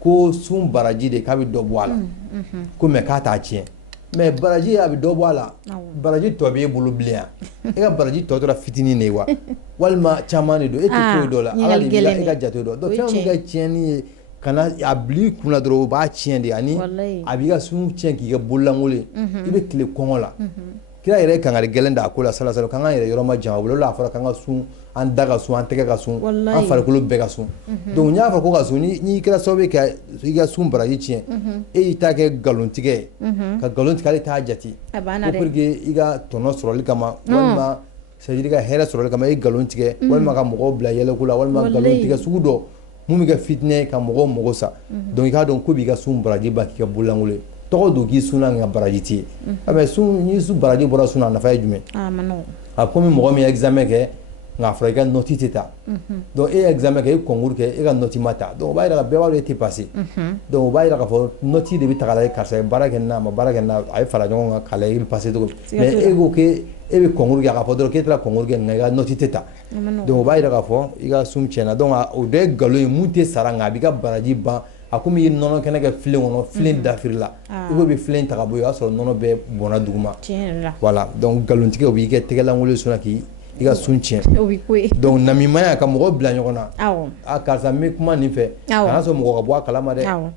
ko sun baraji de k'a bɛ dɔ bɔ a la ko mais k'a t'a tiɲɛ mais baraji a bɛ dɔ bɔ a la baraji tɔ b'e bolo bilen yan e ka baraji tɔ tora fitinin de ye wa walima caman de don e tɛ foyi dɔ la ala de b'i e ka jate dɔ donc fɛn min ka tiɲɛni ye kana a bila i kun na dɔrɔn o b'a tiɲɛ de ani a b'i ka sun tiɲɛ k'i kɛ bololankolon ye i bɛ tile kɔngɔ la kira yɛrɛ kangari gɛlɛn da a ko la salasala k'an ka yɛrɛ yɔrɔ ma jan o bolo a fɔra k'an ka sun an da ka sun an tɛgɛ ka sun an farikolo bɛɛ ka sun donc n y'a fɔ ko ka sun n'i kɛra sababu ye ka i ka sun baraji tiɲɛ e y'i ta kɛ nkalontigɛ ye ka nkalon tigɛ ale t'a jate ko pour que i ka tɔnɔ sɔrɔli kama walima c'est à dire ka hɛrɛ sɔrɔli kama i ye nkalon tigɛ walima ka mɔgɔw bila yɛlɛko la walima nkalon tigɛ sugu dɔ mun bɛ kɛ fitinɛ ka mɔgɔw mago sa donc i k'a dɔn ko b'i ka sun baraji ban k'i kɛ bololankolon ye tɔgɔ don k'i sunna nka baraji t'i ye mais sun ni sun baraji bɔra sun na a nafa ye jumɛn a komi mɔgɔ min ye examen kɛ nka a fɔra i ka nɔti tɛ ta donc e ye examen kɛ e ye concours kɛ e ka nɔti ma ta donc o b'a jira bɛɛ b'a dɔn e tɛ passé donc o b'a jira k'a fɔ nɔti de bɛ ta ka lajɛ karisa ye baara kɛ n'a ma baara kɛ n'a a ye fara ɲɔgɔn kan k'a lajɛ i bɛ passé cogo min mais e ko k'e bɛ concours kɛ a k'a fɔ dɔrɔn k'e tɛ concours kɛ nka i ka nɔti tɛ ta donc o b'a jira k'a fɔ i ka sun tiɲɛna donc o dɔ ye nkalon ye mun tɛ sara nka a b'i ka baraji ban a komi i ye nɔnɔ kɛnɛ kɛ filen kɔnɔ filen dafiri la i ko bɛ filen ta ka bɔ yen o y'a sɔrɔ nɔnɔ bɛɛ bɔnna duguma voilà donc nkalontigɛ o b'i kɛ tɛgɛlankolon sun na k'i i ka sun tiɲɛ donc namimaya ka mɔgɔ bila ɲɔgɔn na a karisa n bɛ kuma nin fɛ kana sɔn mɔgɔ ka bɔ a kalama dɛ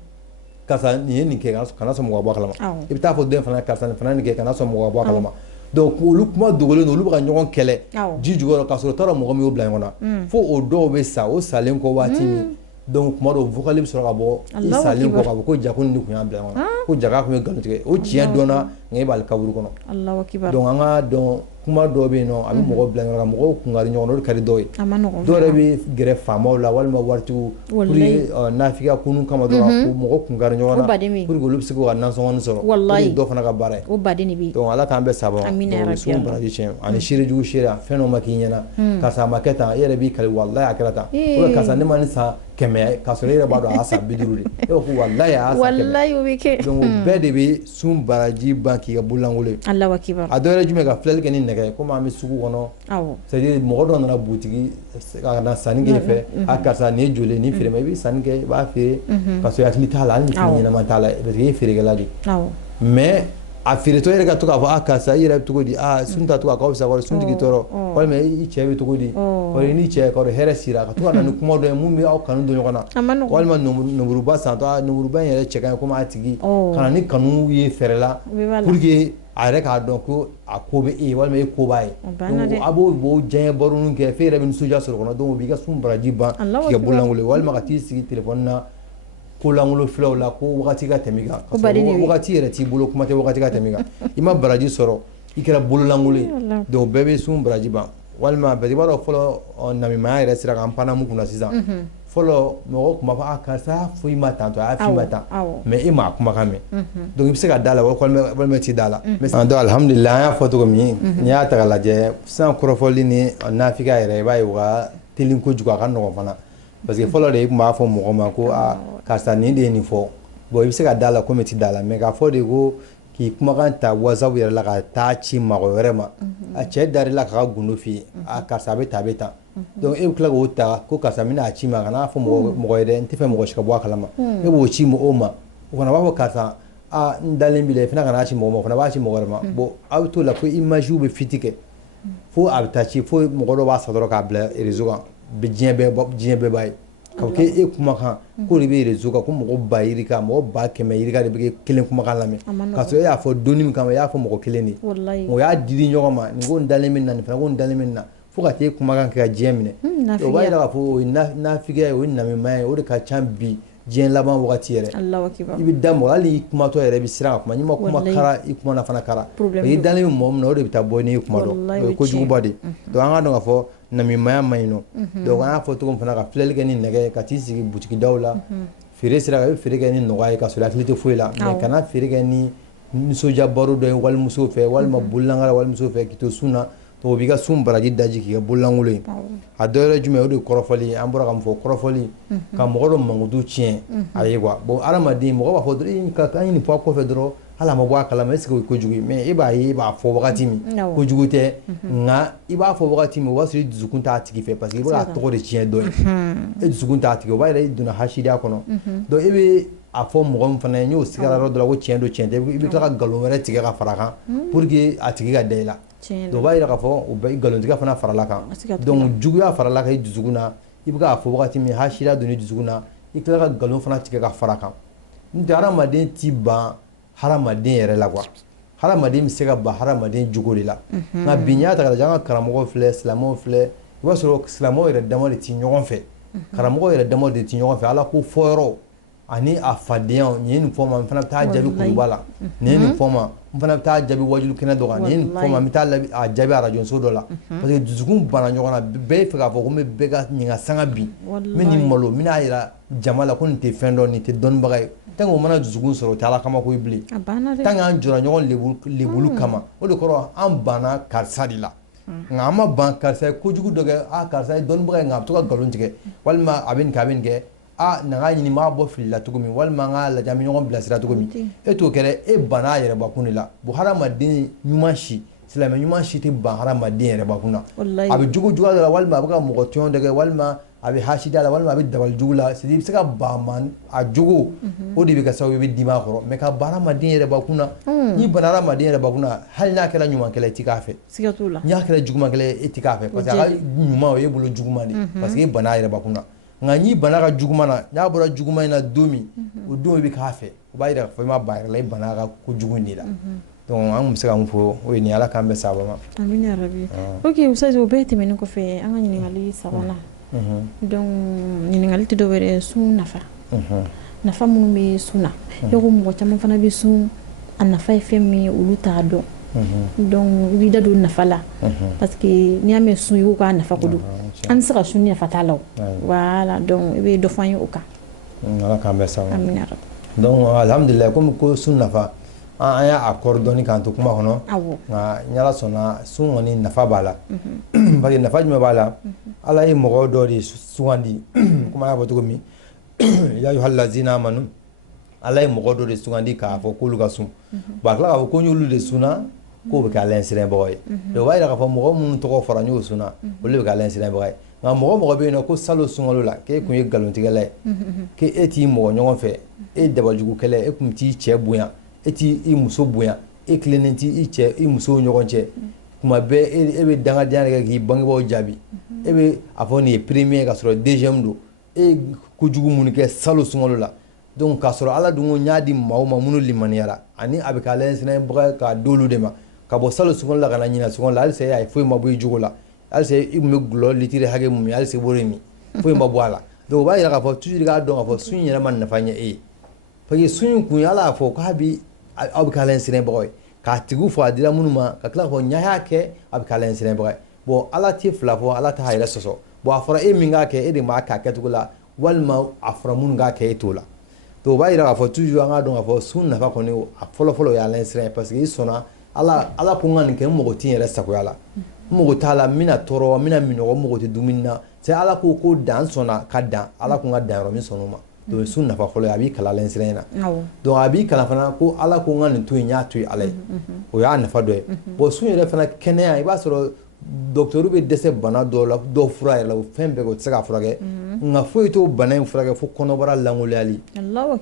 karisa nin ye nin kɛ kana sɔn mɔgɔ ka bɔ a kalama i bɛ taa fɔ den fana karisa nin fana nin kɛ kana sɔn mɔgɔ ka bɔ a kalama donc olu kuma dogolen olu bɛ ka ɲɔgɔn kɛlɛ ji jukɔrɔ k'a sɔrɔ tɔɔrɔ mɔgɔ min y'o bila ɲɔgɔn na fo o dɔw bɛ sa o salen kɔ waati min donc kuma dɔw vocal bɛ sɔrɔ ka bɔ i salen kɔ ka bɔ ko ja ko nin de tun y'a bila ɲɔgɔn na ko jaka tun ye nkalon tigɛ o tiɲɛ dɔnna nka e b'ale kaburu kɔnɔ donc an ka dɔn kuma dɔw bɛ yen nɔ a bɛ mɔgɔw bila ɲɔgɔn na mɔgɔw kunkari ɲɔgɔn na o de ka di dɔw ye dɔw yɛrɛ bɛ gɛrɛ faamaw la walima waritigiw pour nafigiya kunun kama dɔrɔn ko mɔgɔw kunkari ɲɔgɔn na pour que olu bɛ se k'u ka nasɔngɔni sɔrɔ o de ye dɔ fana ka baara ye donc ala k'an bɛɛ sababa donc sun baraji tiɲɛ ani seerejugu seere fɛn dɔ ma k'i ɲɛna karisa a ma kɛ tan e yɛrɛ b'i kali walayi a kɛra tan karisa ne ma nin san 100 k'a sɔrɔ e yɛrɛ b'a dɔn a y'a san 50 de e b'a fɔ walayi a y'a san 100 donc o bɛɛ de bɛ sun baraji ban k'i ka bololankolon ye a dɔ yɛrɛ jumɛn ka filɛli kɛ ni nɛgɛ ye komi an bɛ sugu kɔnɔ c'est à dire mɔgɔ dɔ nana butigi ka na sanni kɛ fɛ a karisa nin ye joli nin feere ma i bɛ sanni kɛ i b'a feere ka sɔrɔ hakili t'a la hali ni fini ɲɛnama t'a la parce que e ye feerekɛla de mais a feeretɔ yɛrɛ ka to k'a fɔ karisa i yɛrɛ bɛ cogo di sun ta to a k'aw fisa wala suntigi tɔɔrɔ walima i cɛ bɛ cogo di wala ni cɛ ka hɛrɛ sira ka to ka na ni kuma dɔ ye mun bɛ aw kanu don ɲɔgɔn na walima numuruba santɔ numuruba in yɛrɛ cɛ ka ɲi komi a tigi ka na ni kanu ye fɛrɛ la pour que a yɛrɛ k'a dɔn ko a ko bɛ e walima e ko b'a ye donc a b'o diɲɛ baronin kɛ f'e yɛrɛ bɛ nisɔndiya sɔrɔ kɔnɔ donc o b'i ka sun baraji ban k'i ka bololankolon walima ka t'i sigi téléphone na ko lankolon filaw la ko wagati ka tɛmɛ i kan ka sɔrɔ wagati yɛrɛ t'i bolo kuma tɛ wagati ka tɛmɛ i kan i ma baraji sɔrɔ i kɛra bololankolon ye donc bɛɛ bɛ sun baraji ban walima bɛɛ i b'a dɔn fɔlɔ namimaya yɛrɛ sira kan panna mun kunna sisan fɔlɔ mɔgɔw tun b'a fɔ karisa foyi ma tan to a y'a f'i ma tan mais e m'a kumakan mɛn donc i bɛ se ka da la walima t'i da la donc alhamdulilah an y'a fɔ cogo min n'i y'a ta k'a lajɛ sisan kɔrɔfɔli ni nafigiya yɛrɛ i b'a ye o ka teli kojugu a ka nɔgɔn fana parce que fɔlɔ de i tun b'a fɔ mɔgɔ ma ko karisa nin de ye nin fɔ bon i bɛ se ka da la komi t'i da la mais k'a fɔ de ko k'i kumakan ta whatsapp yɛrɛ la ka taa ci mɔgɔ wɛrɛ ma a cɛ dar'i la k'a ka gundo f'i ye karisa a bɛ tan a bɛ tan donc e bɛ tila k'o ta ko karisa bɛna a ci ma kana fɔ mɔgɔ ye dɛ n tɛ fɛ mɔgɔ si ka bɔ a kalama e b'o ci o ma o fana b'a fɔ karisa n dalen b'i la i fana kana ci mɔgɔ ma o fana b'a ci mɔgɔ wɛrɛ ma bon aw bɛ t'o la ko image bɛ fiti kɛ fo a bɛ taa ci fo mɔgɔ dɔ b'a sa dɔrɔn k'a bila réseau kan diɲɛ bɛɛ b'a ye ka fɔ k'e kumakan k'o de bɛ réseau kan ko mɔgɔ ba yirika mɔgɔ ba kɛmɛ yirika de bɛ kelen kumakan lamɛn ka sɔrɔ e y'a fɔ donni min kama e y'a fɔ mɔgɔ kelen de o y'a di ɲɔgɔn ma nin ko n dalen bɛ na nin fana ko n dalen bɛ na fo ka t'e kumakan kɛ ka diɲɛ minɛ o b'a yira k'a fɔ o ye nafigiya ye o ye namimaya ye o de ka ca bi diɲɛ laban wagati yɛrɛ i bɛ da mɔgɔ hali i kumatɔ yɛrɛ bɛ siran ka kuma n'i ma kuma kara i kumana fana kara i dalen bɛ mɔgɔ min na o de bɛ taa bɔ n'i ye kuma dɔn o ye kojuguba de donc an ka dɔn k'a fɔ namimaya ma ɲi nɔ donc an y'a fɔ cogo min fana ka filɛli kɛ ni nɛgɛ ye ka t'i sigi butigidaw la feere sira kan i bɛ feere kɛ ni nɔgɔya ye ka sɔrɔ hakili tɛ foyi la mais kana feere kɛ ni nisɔndiya baro dɔ ye walimuso fɛ walima bololankara walimuso fɛ k'i to sun na donc o b'i ka sun baraji daji k'i kɛ bololankolon ye a dɔ yɛrɛ jumɛn o de ye kɔrɔfɔli an bɔra ka mun fɔ kɔrɔfɔli ka mɔgɔ dɔ mankutu tiɲɛ a ye quoi bon hadamaden mɔgɔ b'a fɔ dɔrɔn k'an ye nin fɔ a kɔfɛ dɔrɔn hali a ma bɔ a kalama est-ce que o ye kojugu ye mais e b'a ye e b'a fɔ wagati min kojugu tɛ nka i b'a fɔ wagati min o b'a sɔrɔ i dusukun t'a tigi fɛ parce que i bɛ k'a tɔgɔ de tiɲɛ dɔ ye e dusukun t'a tigi o b'a yɛrɛ i donna hasidiya kɔnɔ donc e bɛ a fɔ mɔgɔ min fana ye n y'o sigara yɔrɔ dɔ la ko tiɲɛ don tiɲɛ tɛ i bɛ tila ka nkalon wɛrɛ tigɛ ka fara kan pour que a tigi ka da i la donc o b'a yira k'a fɔ o bɛ nkalontigɛ fana farala kan donc juguya farala kan i dusukun na i bɛ k'a fɔ wagati min hasidiya donna i dusukun na i tila ka nkalon fana tigɛ ka fara kan n tɛ hadamaden t'i ban hadamaden yɛrɛ la quoi hadamaden bɛ se ka ban hadamaden jogo de la nka bi n y'a ta k'a lajɛ an ka karamɔgɔw filɛ silamɛw filɛ i b'a sɔrɔ silamɛw yɛrɛ dama de ti ɲɔgɔn fɛ karamɔgɔw yɛrɛ dama de ti ɲɔgɔn fɛ ala ko fɔyɔrɔ ani a fadenyaw nin ye nin fɔ ma n fana bɛ taa jaabi kuruba la nin ye nin fɔ ma n fana bɛ taa jaabi wajulu kɛnɛ dɔ kan nin ye nin fɔ ma n bɛ taa a jaabi arajonso dɔ la parce que dusukun banna ɲɔgɔn na bɛɛ ye fɛ k'a fɔ ko n bɛ bɛɛ ka ɲininka sanga bi n bɛ nin malo n bɛna yira jama la ko nin tɛ fɛn dɔ nin tɛ dɔnnibaga ye tant que o mana dusukun sɔrɔ o tɛ ala kama ko ye bilen tant que an jɔra ɲɔgɔn lebulu kama o de kɔrɔ an banna karisa de la nka an ma ban karisa ye kojugu dɔ kɛ karisa ye dɔnnibaga ye nka a bɛ to ka nkalon tigɛ walima a bɛ nin kɛ a bɛ nin kɛ na n k'a ɲini n b'a bɔ fili la cogo min walima n k'a lajɛ an bɛ ɲɔgɔn bilasira cogo min e t'o kɛra e banna a yɛrɛbakun de la bon hadamaden ɲuman si silamɛ ɲuman si tɛ ban hadamaden yɛrɛbakun na a bɛ jugu juguya dɔ la walima a bɛ ka mɔgɔ tɔɲɔ dɔ kɛ walima a bɛ hasidiya la walima a bɛ dabali jugu la c'est à dire i bɛ se ka ban a jogo o de bɛ kɛ sababu ye i bɛ dimi a kɔrɔ mais ka ban hadamaden yɛrɛbakun na n'i banna hadamaden yɛrɛbakun na hali n'a kɛra ɲumankɛla i tɛ k'a fɛ n'i y'a kɛra jugumankɛla ye e tɛ k'a fɛ parce que a ka ɲuman o y'e bolo juguman de parce que e banna a yɛrɛbakun na nka n'i banna ka juguman na n'a bɔra juguman in na don min o don i bɛ k'a fɛ o b'a yira k'a fɔ i ma ban a yɛrɛ la i banna a ka kojugu in de la donc an bɛ se ka mun fɔ o ye ni ala k'an bɛ sababa ma. Amina rabi. Ok Ustaz o bɛɛ tɛmɛnen kɔfɛ an ka ɲininkali sabanan. Donc ɲininkali tɛ dɔ wɛrɛ sun nafa. Nafa minnu bɛ sun na. I ko mɔgɔ caman fana bɛ sun a nafa ye fɛn min ye olu t'a dɔn. Donc i b'i da don nafa la. Parce que n'i y'a mɛn sun i ko k'a nafa ko don. An tɛ se ka sun ni nafa t'a la o. Voilà donc i bɛ dɔ fɔ an ye o kan. Ala k'an bɛ sababa. Amina rabi. Donc alhamdulilayi komi ko sun nafa an y'a accord dɔɔni k'an to kuma kɔnɔ. Awɔ. Nka ni ala sɔnna sun kɔni nafa b'a la. Parce que nafa jumɛn b'a la. Ala ye mɔgɔ dɔ de sugandi komi an y'a fɔ cogo min ya ayyuhal lazina amanu ala ye mɔgɔ dɔ de sugandi k'a fɔ k'olu ka sun. Bon a tila k'a fɔ ko n y'olu de sunna k'o bɛ kɛ ala ɲɛsinnɛbagaw ye. Donc o b'a yira k'a fɔ mɔgɔ minnu tɔgɔ fɔra n y'o sunna olu de bɛ kɛ ala ɲɛsinnɛbaga ye. Nka mɔgɔ bɛ yen nɔ ko salon sunkalo la k'e kun ye nkalontigɛla ye k'e t'i mɔgɔ ɲɔgɔn fɛ e dabajugukɛla e kun t'i cɛ bonya e t'i muso bonya e tilennen t'i cɛ i musow ɲɔgɔn cɛ kuma bɛɛ e bɛ dangadenya de kɛ k'i bangebaaw jaabi e bɛ a fɔ nin ye premier ka sɔrɔ deuxième don e ye kojugu minnu kɛ salon sunkalo la donc k'a sɔrɔ ala dun ko n y'a di maaw ma minnu limaniyara ani a bɛ kɛ ala ɲɛsinnɛbaga k'a d'olu de ma ka bɔ salon sunkalo la ka na ɲina sunkalo la halisa a ye foyi ma bɔ i jogo la halisa i tun bɛ gulɔ litiri hakɛ mun min halisa i b'o de min foyi ma bɔ a la donc o b'a yira k'a fɔ toujours k'a dɔn k'a fɔ sun yɛrɛ ma nafa ɲɛ e ye parce que sun in kun ye ala y'a fɔ k'a bɛ aw bɛ kɛ ala ɲɛsinnɛbagaw ye k'a tigiw fɔ a dira minnu ma ka tila k'a fɔ ɲa y'a kɛ a bɛ kɛ ala ɲɛsinnɛbaga ye bon ala tɛ fila fɔ ala t'a yɛrɛ sɔsɔ bon a fɔra e min k'a kɛ e de b'a kɛ a kɛcogo la walima a fɔra minnu k'a kɛ e t'o la donc o b'a yira k'a fɔ toujours an k'a dɔn k'a fɔ sun nafa kɔni a fɔlɔfɔlɔ o ye ala ɲɛsinnɛ ye parce que i sɔnna ala ko n ka nin kɛ n mago tɛ n yɛrɛ sagoya la n mago t'a la n bɛna tɔɔrɔ n bɛna minɔgɔ n mago tɛ dumuni na c'est ala ko dan sɔnna ka dan ala ko n ka dan yɔrɔ min sɔnna o ma donc sun nafa fɔlɔ ye a b'i kalan ala ɲɛsinnɛ na donc a b'i kalan fana ko ala ko n ka nin to yen n y'a to yen ala ye o y'a nafa dɔ ye bon sun yɛrɛ fana kɛnɛya i b'a sɔrɔ docteur bɛ dɛsɛ bana dɔw la dɔw fura yɛrɛ la o fɛn bɛɛ o tɛ se k'a furakɛ nka foyi t'o bana in furakɛ fo kɔnɔbara langoliyali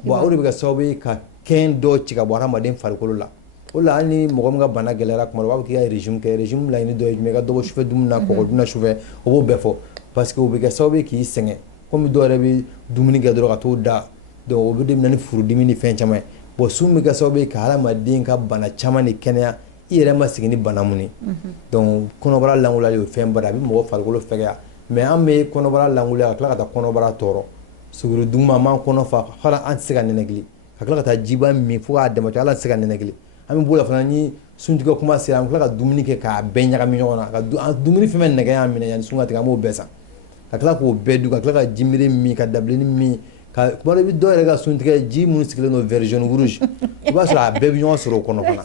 bon o de bɛ kɛ sababu ye ka kɛn dɔw ci ka bɔ hadamaden farikolo la o la hali ni mɔgɔ min ka bana gɛlɛyara kuma dɔ u b'a fɔ k'i ka régime kɛ régime laɲini dɔ ye jumɛn ka dɔ bɔ sufɛ dumuni na kɔgɔ dunna sufɛ o b'o bɛɛ fɔ parce que o bɛ kɛ sababu ye k'i sɛgɛn komi dɔw yɛrɛ bɛ dumuni kɛ dɔrɔn ka t'o da donc o bɛ de na ni furudimi ni fɛn caman ye bon sun bɛ kɛ sababu ye ka hadamaden ka bana caman de kɛnɛya i yɛrɛ ma sigi ni bana mun ye donc kɔnɔbara langoliyali o fɛn ba de a bɛ mɔgɔ farikolo fɛgɛya mais an bɛ kɔnɔbara langoloya ka tila ka taa kɔnɔbara tɔɔrɔ sugoro duguma an b'an kɔnɔ fa hali an tɛ se ka nɛnɛkili ka tila ka taa jiba min fo k'a damatɛ hali an tɛ se ka nɛnɛkili an bɛ b'o la fana ni suntigɛ kuma sera an bɛ tila ka dumuni kɛ k'a bɛɛ ɲagami ɲɔgɔn na ka dumuni fɛn fɛn nɛgɛ y'an minɛ yanni sun ka tigɛ an b'o bɛɛ san ka tila k'o bɛɛ dun ka tila ka jimere min ka dabileni min ka kuma dɔ i bɛ dɔw yɛrɛ ka suntigɛ ji minnu sigilen don vert jaune rouge i b'a sɔrɔ a bɛɛ bɛ ɲɔgɔn sɔrɔ o kɔnɔ fana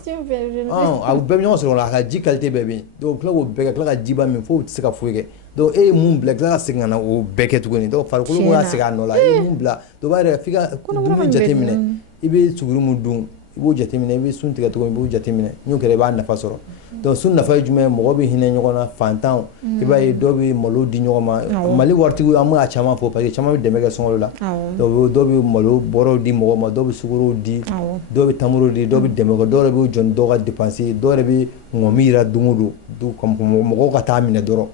a bɛɛ bɛ ɲɔgɔn sɔrɔ o la a ka ji qualité bɛɛ bɛ yen donc tila k'o bɛɛ kɛ tila ka jiba min fo o tɛ se ka foyi kɛ donc e ye mun bila tila ka segin ka na o bɛɛ kɛ tuguni donc farikolo mun y'a segin a nɔ la e ye mun bila donc o b'a yira f'i ka dumuni jateminɛ i bɛ suguri mun dun i b'o jateminɛ i bɛ sun tigɛ cogo min i b'o jateminɛ n'o kɛra i b'a nafa sɔrɔ donc sun nafa ye jumɛn ye mɔgɔ bɛ hinɛ ɲɔgɔn na fantanw i b'a ye dɔw bɛ malo di ɲɔgɔn ma mali waritigiw an b'a caman fɔ parce que caman bɛ dɛmɛ kɛ sunkalo la donc dɔw bɛ malo bɔrɔw di mɔgɔ ma dɔw bɛ sukorow di dɔw bɛ tamaro di dɔw bɛ dɛmɛ kɛ dɔw yɛrɛ bɛ jɔ ni dɔw ka dépense dɔw yɛrɛ bɛ ŋɔmi jira don o don mɔgɔw ka taa minɛ dɔrɔn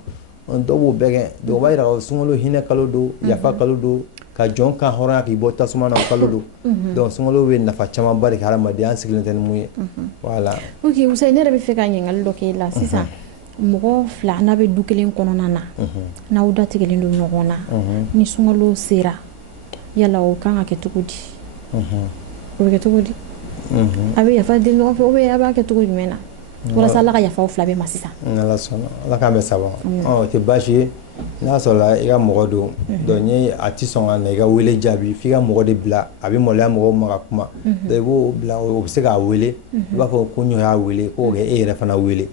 dɔw b'o bɛɛ kɛ donc o b'a yira ko sunkalo hinɛ kalo don yafa kalo don ka jɔn kan hɔrɔnya k'i bɔ tasuma na o kalo don donc sunkalo bɛ nafa camanba de kɛ hadamaden an sigilen tɛ ni mun ye voilà. ok Usayi ne yɛrɛ bɛ fɛ ka ɲininkali dɔ k'e la sisan mɔgɔ fila n'a bɛ du kelen kɔnɔna na n'aw datigɛlen don ɲɔgɔn na ni sunkalo sera yala o kan ka kɛ cogo di o bɛ kɛ cogo di a bɛ yafa deli ɲɔgɔn fɛ ou bien a b'a kɛ cogo jumɛn na walasa ala ka yafa aw fila bɛɛ ma sisan. ala sɔnna ala k'an bɛɛ sababa o tɛ baasi ye n'a sɔrɔla i ka mɔgɔ don donc ni a tɛ sɔn ka na i ka wele jaabi f'i ka mɔgɔ de bila a bɛ maloya mɔgɔw ma ka kuma donc i b'o bila o bɛ se k'a wele i b'a fɔ ko n y'a wele ko kɛ e yɛrɛ fana wele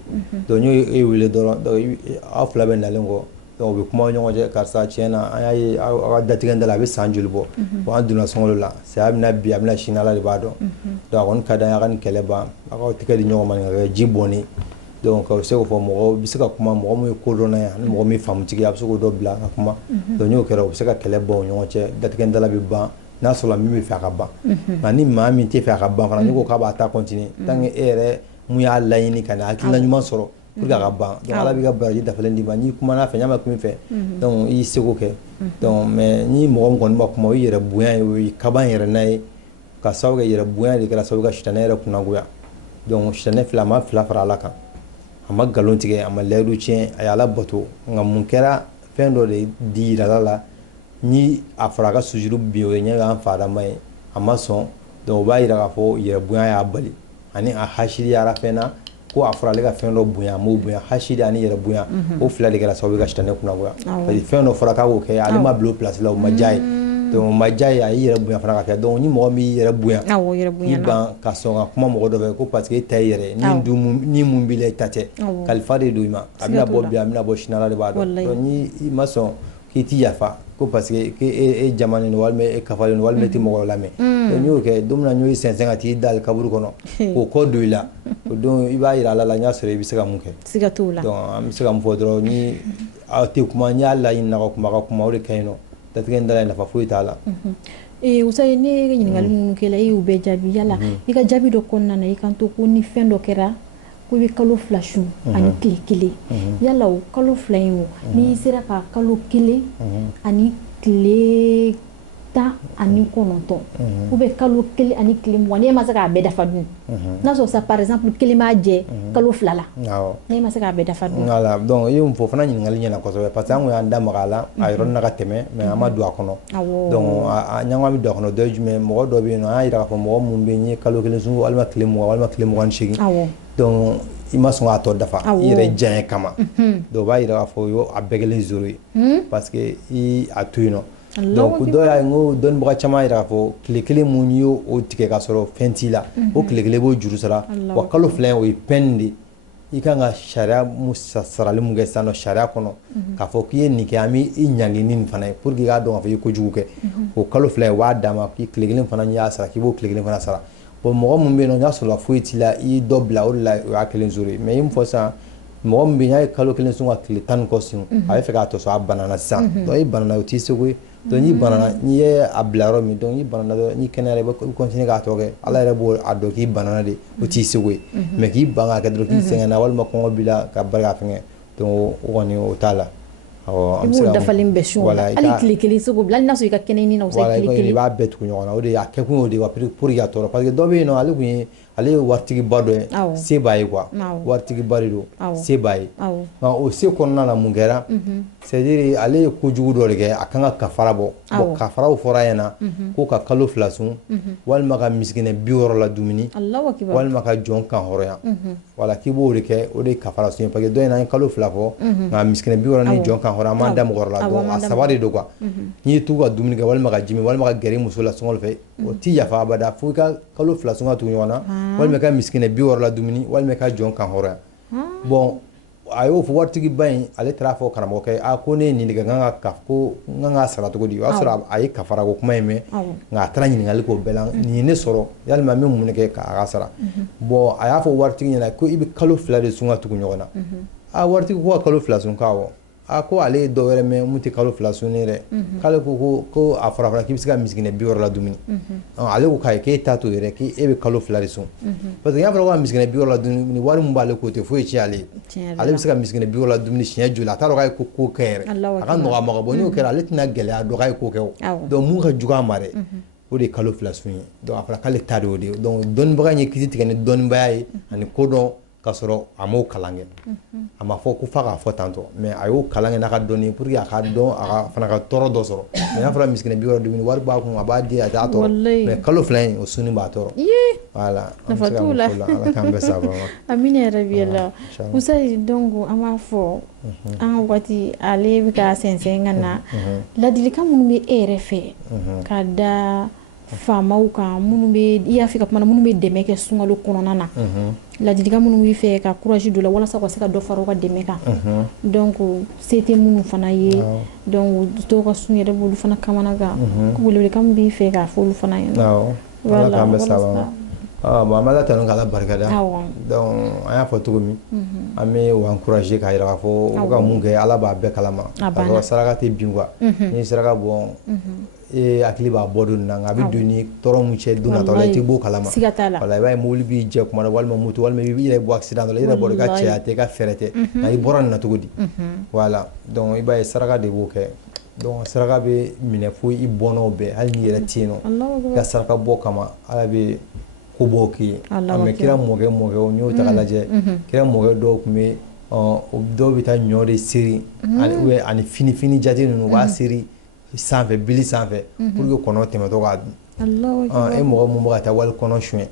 donc n'o ye e wele dɔrɔn donc aw fila bɛ nalen kɔ donc o bɛ kuma ɲɔgɔn cɛ karisa tiɲɛ na an y'a ye aw ka datigɛ da la a bɛ san joli bɔ bon an donna sunkalo la saya bɛna bi a bɛna sini ala de b'a dɔn donc a kɔni ka d'an ye a ka nin kɛlɛ ban a k'aw tɛgɛ di ɲɔgɔn ma nin ka kɛ ji bɔnni donc o bɛ se k'o fɔ mɔgɔ bɛ se ka kuma mɔgɔ min ye kodɔnna ye ani mɔgɔ min faamutigi a bɛ se k'o dɔ bila ka kuma donc n'o kɛra o bɛ se ka kɛlɛ ban o ɲɔgɔn cɛ datigɛ da la bɛ ban n'a sɔrɔ min bɛ fɛ a ka ban nka ni maa min tɛ fɛ a ka ban fana n'i ko k'a b'a ta continuer tant que e yɛrɛ mun y'a laɲini ka na hakilina ɲuman sɔrɔ pour que a ka ban donc ala b'i ka baraji dafalen d'i ma n'i kumana a fɛ ɲ'a ma kun min fɛ donc i y'i seko kɛ donc mais ni mɔgɔ min kɔni ma kuma o ye yɛrɛ bonya ye o ye kaba yɛrɛ n'a ye ka sababu kɛ yɛrɛ bonya de kɛra sababu ka sitanɛ yɛrɛ kunnagoya donc sitɛnɛ fila a ma fila fara ala kan a ma nkalon tigɛ a ma layidu tiɲɛ a y'ala bato nka mun kɛra fɛn dɔ de di yirala la ni a fɔra a ka sujuru bin o ye ɲɛ k'an fa adama ye a ma sɔn donc o b'a yira k'a fɔ yɛrɛ bonya y'a bali ani a hasiriyara fɛn na ko a fɔra ale ka fɛn dɔ bonya a m'o bonya hasidi ani yɛrɛ bonya o fila de kɛra sababu ye ka sitɛnɛ kunnagoya parce que fɛn dɔ fɔra k'a k'o kɛ ale ma bila o place la o ma diya ye donc o ma diya ye a y'i yɛrɛ bonya fana ka kɛ donc ni mɔgɔ min y'i yɛrɛ bonya i ban ka sɔn ka kuma mɔgɔ dɔ fɛ ko parce que e ta ye yɛrɛ ni mun b'i la i ta tɛ kalifa de don i ma a bɛna bɔ bi a bɛna bɔ sini ala de b'a dɔn donc ni i ma sɔn k'i ti yafa ko parce que e jamanen don walima e kafalen don walima e ti mɔgɔ lamɛn donc n'i y'o kɛ don min na n y'o sɛnsɛn ka t'i da kaburu kɔnɔ k'o kɔ don i la o don i b'a yira ala la n y'a sɔrɔ i bɛ se ka mun kɛ siga t'o la donc an bɛ se ka mun fɔ dɔrɔn ni aw tɛ kuma n y'a laɲini na ka kuma o de ka ɲi nɔ datigɛ in da la nafa foyi t'a la Usaye ne ɲininkali minnu kɛla i y'u bɛɛ jaabi yala i ka jaabi dɔ kɔnɔna na i kan to ko ni fɛn dɔ kɛra ko i bɛ kalo 2 su ani tile 1 yala o kalo 2 in o n'i sera ka kalo 1 ani tile 19 ou bien kalo 1 ani tile 20 n'e ma se k'a bɛɛ dafa dun n'a sɔrɔ sa par exemple 1 b'a jɛ kalo 2 la n'e ma se k'a bɛɛ dafa dun voilà donc i ye mun fɔ fana ɲininkali ɲɛna kosɛbɛ parce que an ko y'an da maga a la a yɔrɔnin na ka tɛmɛ mais an ma don a kɔnɔ donc a ɲangoya bɛ don a kɔnɔ dɔ ye jumɛn mɔgɔ dɔ bɛ yen nɔ an y'a yira k'a fɔ mɔgɔ mun bɛ yen n ye kalo 1 sun walima tile 20 walima tile 28 donc i ma sɔn k'a tɔ dafa i yɛrɛ diya kama donc o b'a yira k'a fɔ a bɛɛ kɛlen zoro ye parce que i a to yen nɔ donc dɔw y'a ye n ko dɔnnibaga caman yira k'a fɔ tile 1 mun n'i y'o tigɛ k'a sɔrɔ fɛn t'i la o tile 1 b'o juru sara wa kalo 2 o ye peine de i kan ka sariya mun sarali mun kɛ sisan nɔ sariya kɔnɔ k'a fɔ k'i ye nin kɛ an bɛ i ɲangi ni nin fana ye pour que i k'a dɔn k'a fɔ i ye kojugu kɛ o kalo 2 o b'a d'a ma k'i tile 1 fana y'a sara k'i b'o tile 1 fana sara bon mɔgɔ mun bɛ yen nɔ n'a sɔrɔ foyi t'i la i dɔ bila o de la o y'a kelen zoro ye mais i mun fɔ sisan mɔgɔ min bɛ yen n'a ye kalo 1 sun ka tile 10 kɔ sun a bɛ fɛ k'a tɔ sɔrɔ a banana sisan donc i banana o t'i seko ye donc n'i banana n'i ye a bila yɔrɔ min donc n'i banana dɔrɔn n'i kɛnɛyara i bɛ continuer k'a tɔ kɛ ala yɛrɛ b'o a dɔn k'i banana de o t'i seko ye mais k'i ban k'a kɛ dɔrɔn k'i sɛgɛnna walima kɔngɔ b'i la ka bari ka fɛngɛ donc o kɔni o t'a la i b'o dafalen bɛɛ sun hali tile 1 seko bila hali n'a sɔrɔ i ka kɛnɛ ɲini na o sa tile 1 i b'a bɛɛ tugu ɲɔgɔn na o de a kɛ kun y'o de ye pour que a tɔɔrɔ parce que dɔ bɛ yen nɔ ale kun ye ale ye waritigiba dɔ ye se b'a ye quoi waritigiba de don se b'a ye nka o se kɔnɔna na mun kɛra c'est à dire ale ye kojugu dɔ de kɛ a kan ka kafara bɔ bon kafaraw fɔra a ɲɛna ko ka kalo 2 sun walima ka misikinɛ 60 la dumuni walima ka jɔn kan hɔrɔnya wala k'i b'o de kɛ o de ye kafara sun ye parce que dɔ in na an ye kalo 2 fɔ nka misikinɛ 60 ni jɔn kan hɔrɔnya an m'an da mɔgɔ wɛrɛ la donc a 3 de don quoi n'i ye t'u ka dumuni kɛ walima ka ji min walima ka gɛrɛ i muso la sɔngɔ fɛ o t'i yafa abada fo i ka kalo 2 sun ka tugu ɲɔgɔn na walima ka misikinɛ 60 la dumuni walima ka jɔn kan hɔrɔnya bon a y'o fɔ waritigiba in ale taara fɔ karamɔgɔkɛ a ko ne ye nin de kɛ n kan ka sara cogo di o y'a sɔrɔ a ye kafara ko kuma in mɛn nka a taara ɲininkali k'o bɛɛ la nin ye ne sɔrɔ yalima n bɛ mun de kɛ k'a ka sara bon a y'a fɔ waritigi ɲɛna ko i bɛ kalo 2 de sun ka tugu ɲɔgɔn na a waritigi ko ka kalo 2 sun k'awɔ a ko ale ye dɔ wɛrɛ mɛn mun tɛ kalo 2 sun dɛ k'ale ko a fɔra k'i bɛ se ka misikinɛ 60 la dumuni ale ko k'ayi k'e t'a to yɛrɛ k'e bɛ kalo 2 de sun parce que n'a fɔra ko ka misikinɛ 60 la dumuni wari min b'ale ko tɛ foyi ci ale ye ale bɛ se ka misikinɛ 60 la dumuni siɲɛ joli a t'a dɔn k'a ye ko kɛ yɛrɛ a ka nɔgɔ a ma bon n'o kɛra ale tɛna gɛlɛya dɔn k'a ye ko kɛ o donc mun ka jugu a ma dɛ o de ye kalo 2 sun ye donc a fɔra k'ale ta de y'o de ye donc dɔnnibaga in ye kiti tigɛ ni dɔnnibaya ye ani kodɔn k'a sɔrɔ a m'o kalan kɛ a ma fɔ ko f'a k'a fɔ tantɔ mais a y'o kalan kɛ n'a ka dɔnni pour que a ka dɔn a fana ka tɔɔrɔ dɔ sɔrɔ mais n'a fɔra misikinɛ 60 dumuni wari b'a kun a b'a di a t'a tɔɔrɔ mais kalo 2 in o sunni b'a tɔɔrɔ voilà nafa t'o la ala k'an bɛɛ sa amina yarabi la Usayi donc an b'a fɔ an ka waati ale bɛ ka sɛnsɛn ka na ladilikan minnu bɛ e yɛrɛ fɛ ka da faamaw kan minnu bɛ i y'a fɔ ka kuma na minnu bɛ dɛmɛ kɛ sunkalo kɔnɔna na ladilikan minnu b'i fɛ ka courage don la walasa ka se ka dɔ fara u ka dɛmɛ kan donc se tɛ minnu fana ye donc dɔw ka sun yɛrɛ b'olu fana kamana gan welewelekan min b'i fɛ k'a fɔ olu fana ɲɛna ala k'an bɛɛ sa bon an bɛ ala tanu k'ala barikada donc an y'a fɔ cogo min an bɛ o encourager k'a yira k'a fɔ u ka mun kɛ ala b'a bɛɛ kalama k'a sɔrɔ saraka tɛ bin quoi ni saraka bɔn e hakili b'a bɔ don na nka a bɛ don ni tɔɔrɔ mun cɛ don nataw la i tɛ bɔ kalama wala i b'a ye mobili b'i jɛ kuma na walima moto walima i yɛrɛ bɔ accident dɔ la i yɛrɛ bɔ i ka cɛya tɛ i ka fɛɛrɛ tɛ nka i bɔra nin na cogo di voilà donc i b'a ye saraka de b'o kɛ donc saraka bɛ minɛ fo i bɔnnaw bɛɛ hali n'i yɛrɛ tɛ yen nɔ i ka saraka bɔ kama ala bɛ ko b'o kɛ mais kira mɔkɛ o y'o ta k'a lajɛ kira mɔkɛ dɔw tun bɛ dɔw bɛ taa ɲɔ de seri ani fini jate ninnu u b'a seri sanfɛ bili sanfɛ pour que kɔnɔ tɛmɛtɔ k'a dun e mɔgɔ mun bɛ ka taa wali kɔnɔ suɲɛ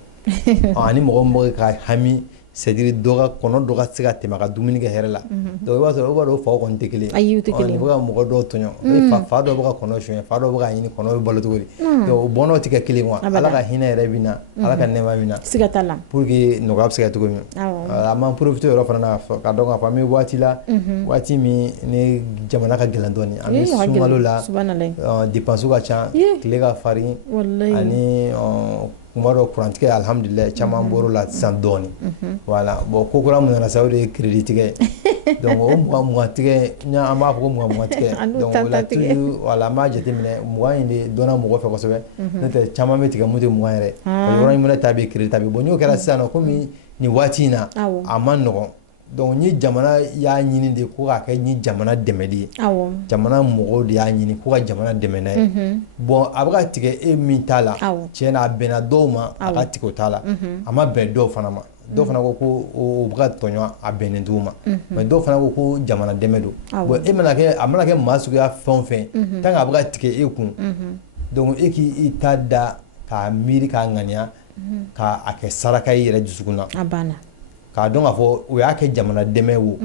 ani mɔgɔ min bɛ ka hami c'est à dire kɔnɔ dɔ ka se ka tɛmɛ ka dumuni kɛ hɛrɛ la donc i b'a dɔn faw kɔni tɛ kelen ye bɛ ka mɔgɔ dɔw tɔɲɔ fa dɔ bɛ ka kɔnɔ suɲɛ fa dɔ bɛ ka ɲini kɔnɔ bɛ balo cogo di donc o bɔnnaw tɛ kɛ kelen wa ala ka hinɛ yɛrɛ bɛ na ala ka nɛɛma bɛ na siga t'a la pour que nɔgɔya bɛ se ka cogo min a m'an profiter yɔrɔ fana na ka dɔn k'a fɔ an bɛ waati la waati min ni jamana ka gɛlɛn dɔɔnin an bɛ sunkalo la dépenses ka ca tile ka farin ani kuma dɔ kurantigɛ alhamdulilayi caman bɔr'o la sisan dɔɔnin voilà bon ko kura mun nana sa o de ye crédit tigɛ donc o mugan tigɛ an b'a fɔ ko mugan tigɛ donc o la toujours voilà an b'a jateminɛ mugan in de dɔnna mɔgɔ fɛ kosɛbɛ n'o tɛ caman bɛ tigɛ mun tɛ mugan yɛrɛ yɔrɔ in fana ta bɛ crédit ta bɛ bon n'o kɛra sisan nɔ komi nin waati in na a ma nɔgɔn donc ni jamana y'a ɲini de ko k'a kɛ ni jamana dɛmɛli ye jamana mɔgɔw de y'a ɲini ko ka jamana dɛmɛ n'a ye bon a bɛ ka tigɛ e min t'a la tiɲɛ na a bɛnna dɔw ma a ka tigɛ o t'a la a ma bɛn dɔw fana ma dɔw fana ko o bɛ ka tɔɲɔ a bɛnnen t'u ma mais dɔw fana ko jamana dɛmɛ don bon a mana kɛ maa suguya fɛn o fɛn tant que a bɛ ka tigɛ e kun donc e k'i ta da k'a miiri k'a ŋaniya k'a kɛ saraka ye i yɛrɛ dusukun na k'a dɔn k'a fɔ o y'a kɛ jamana dɛmɛ wo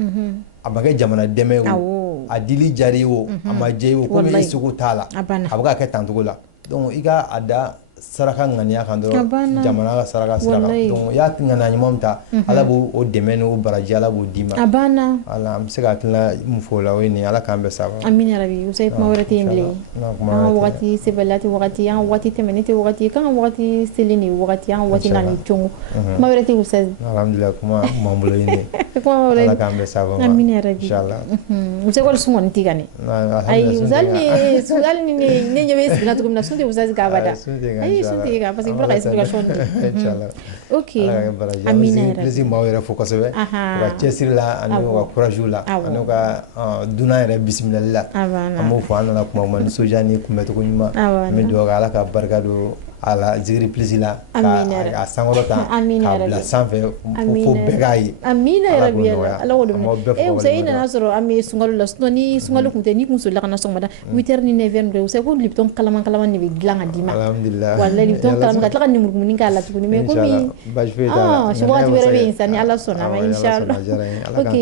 a ma kɛ jamana dɛmɛ wo a dili diyar'i wo a ma diya i wo komi e seko t'a la a bɛ ka kɛ tancogo la donc i ka a da saraka ŋaniya kan dɔrɔn jamana ka saraka sira kan donc i y'a ŋaniya ɲuman min ta ala b'o dɛmɛ n'o baraji ala b'o d'i ma a banna ala an bɛ se ka hakilina mun fɔ o la o ye nin ala k'an bɛɛ saba amina rabi Usayi kuma wɛrɛ tɛ yen bilen an ka wagati sɛbɛla tɛ wagati an ka wagati tɛmɛnen tɛ wagati k'an ka wagati seli ni wagati an ka wagati na ni congo kuma wɛrɛ tɛ Usayi alhamdulilayi kuma m'an bolo yen de ala k'an bɛɛ saba amina rabi inchallah Usayi wali sun kɔni tɛ ka ne ayi Usayi ni ne ɲɛ bɛ sigira cogo min na sun tɛ Usayi ka abada sunti ka parce que bula ka explication inchallah ok amina yɛrɛ plaisir m'aw yɛrɛ fo kosɛbɛ u ka cɛsiri la ani u ka courage la ani u ka dunan yɛrɛ bisimilali la an b'o fɔ an nana kuma ma nisɔndiya ni kunbɛcogo ɲuman an bɛ dugawu kɛ ala ka barika don a la zikiri pilisi la k'a sankɔrɔ ta k'a bila sanfɛ fo bɛɛ k'a ye amina yarabi ala k'o dɛmɛ Usayi nana sɔrɔ an bɛ sunkalo la sinon ni sunkalo tun tɛ ni kun solila ka na sɔgɔmada 8h ni 9h de Usayi ko lipton kalaman de bɛ dilan ka d'i ma alhamdulilayi wallahi lipton kalaman ka tila ka nemurumuni k'a la tuguni mais komi wagati wɛrɛ bɛ yen sa ni ala sɔnna ma inchallah ok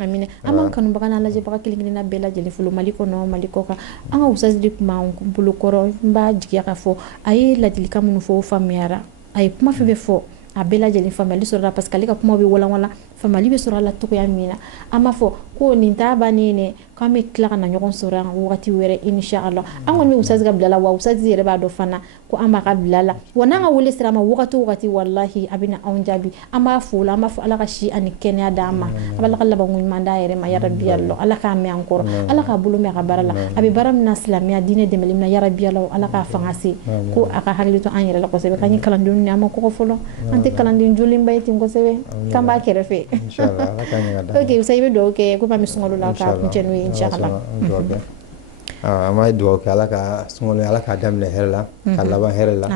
amina an b'an kanubaga n'a lajɛbaga kelen-kelenna bɛɛ lajɛlen folo Mali kɔnɔ Mali kɔ kan an ka Usayi de tun b'an bolokɔrɔ n b'a jigiya k'a fɔ a ye ladilikan minnu fɔ o faamuyara a ye kuma fɛn fɛn fɔ a bɛɛ lajɛlen faamuyali sɔrɔla parce que ale ka kuma bɛ walanwalan faamuyali bɛ sɔrɔ a la cogoya min na an b'a fɔ ko nin t'a bannen dɛ k'an bɛ tila ka na ɲɔgɔn sɔrɔ yan wagati wɛrɛ inchallah an kɔni bɛ Usayi ka bila la wa Usayi yɛrɛ b'a dɔn fana ko an b'a ka bila la wa n'an ka wele sira ma wagati o wagati wallahi a bɛ na anw jaabi an b'a fo la an b'a fɔ ala ka si ani kɛnɛya d'an ma a b'ala ka labanko ɲuman d'a yɛrɛ ma yarabi Allah ala k'a mɛn an kɔrɔ ala k'a bolo mɛn a ka baara la a bɛ baara min na silamɛya diinɛ dɛmɛli min na yarabi Allah ala k'a fanga se ko a ka hakili to an yɛrɛ la kosɛbɛ k'an ye kalandenw ni an ma kɔkɔ fɔlɔ an tɛ kalanden jolenba ye ten kosɛbɛ k'an b'a kɛrɛfɛ inchallah ala k'a ɲɛ ka da ok Usayi bɛ dugawu kɛ komi an bɛ sunkalo la k'a kuncɛ n'o ye inchallah an b'a dugawu kɛ ala ka sunkalo ala k'a daminɛ hɛrɛ la ka laban hɛrɛ la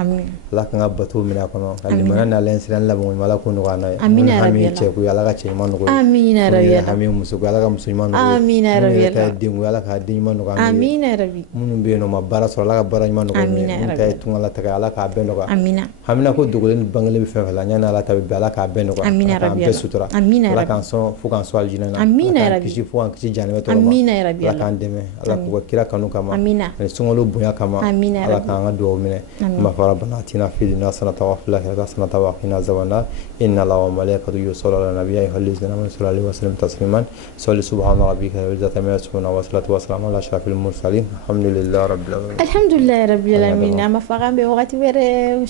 ala kan ka bato minɛ a kɔnɔ ka limaniya n'ala sira laban ɲuman ala ko nɔgɔya n'a ye amina hami cɛ ko ala ka cɛ ɲuman nɔgɔya amina rabi hami muso ko ala ka muso ɲuman nɔgɔya amina rabi ta den ko ala ka den ɲuman nɔgɔya amina rabi minnu bɛ yen nɔ ma baara sɔrɔ ala ka baara ɲuman nɔgɔya minnu ta ye tunga la taga ala k'a bɛɛ nɔgɔya amina hamina ko dogolen ni bangelen bɛ fɛn fɛn la ɲani ala ta bɛ bɛn ala k'a bɛɛ nɔgɔya amina rabi bɛɛ sutura amina rabi ala k'an sɔn fo k'an sɔn aljinɛ na amina rabi kisi fo k'an kisi janɛmɛ tɔɔrɔ ma amina rabi ala k'an dɛmɛ ala k'u ka kira kanu kama amina sunkalo bonya kama ala k'an ka dugawu minɛ mafara bana atina fi dunya hasanatan wa fil akhirati hasanatan wa qina azabannar inna allaha wa malaikatahu yusalluna ala nabiyyi ayyuhallazina amanu sallu alaihi wa sallimu tasliman salli subhana rabbika rabbil izzati amma yasifun wa salatu wa salamun ala ashrafil mursalin alhamdulillahi rabbil alamin an bɛ wagati wɛrɛ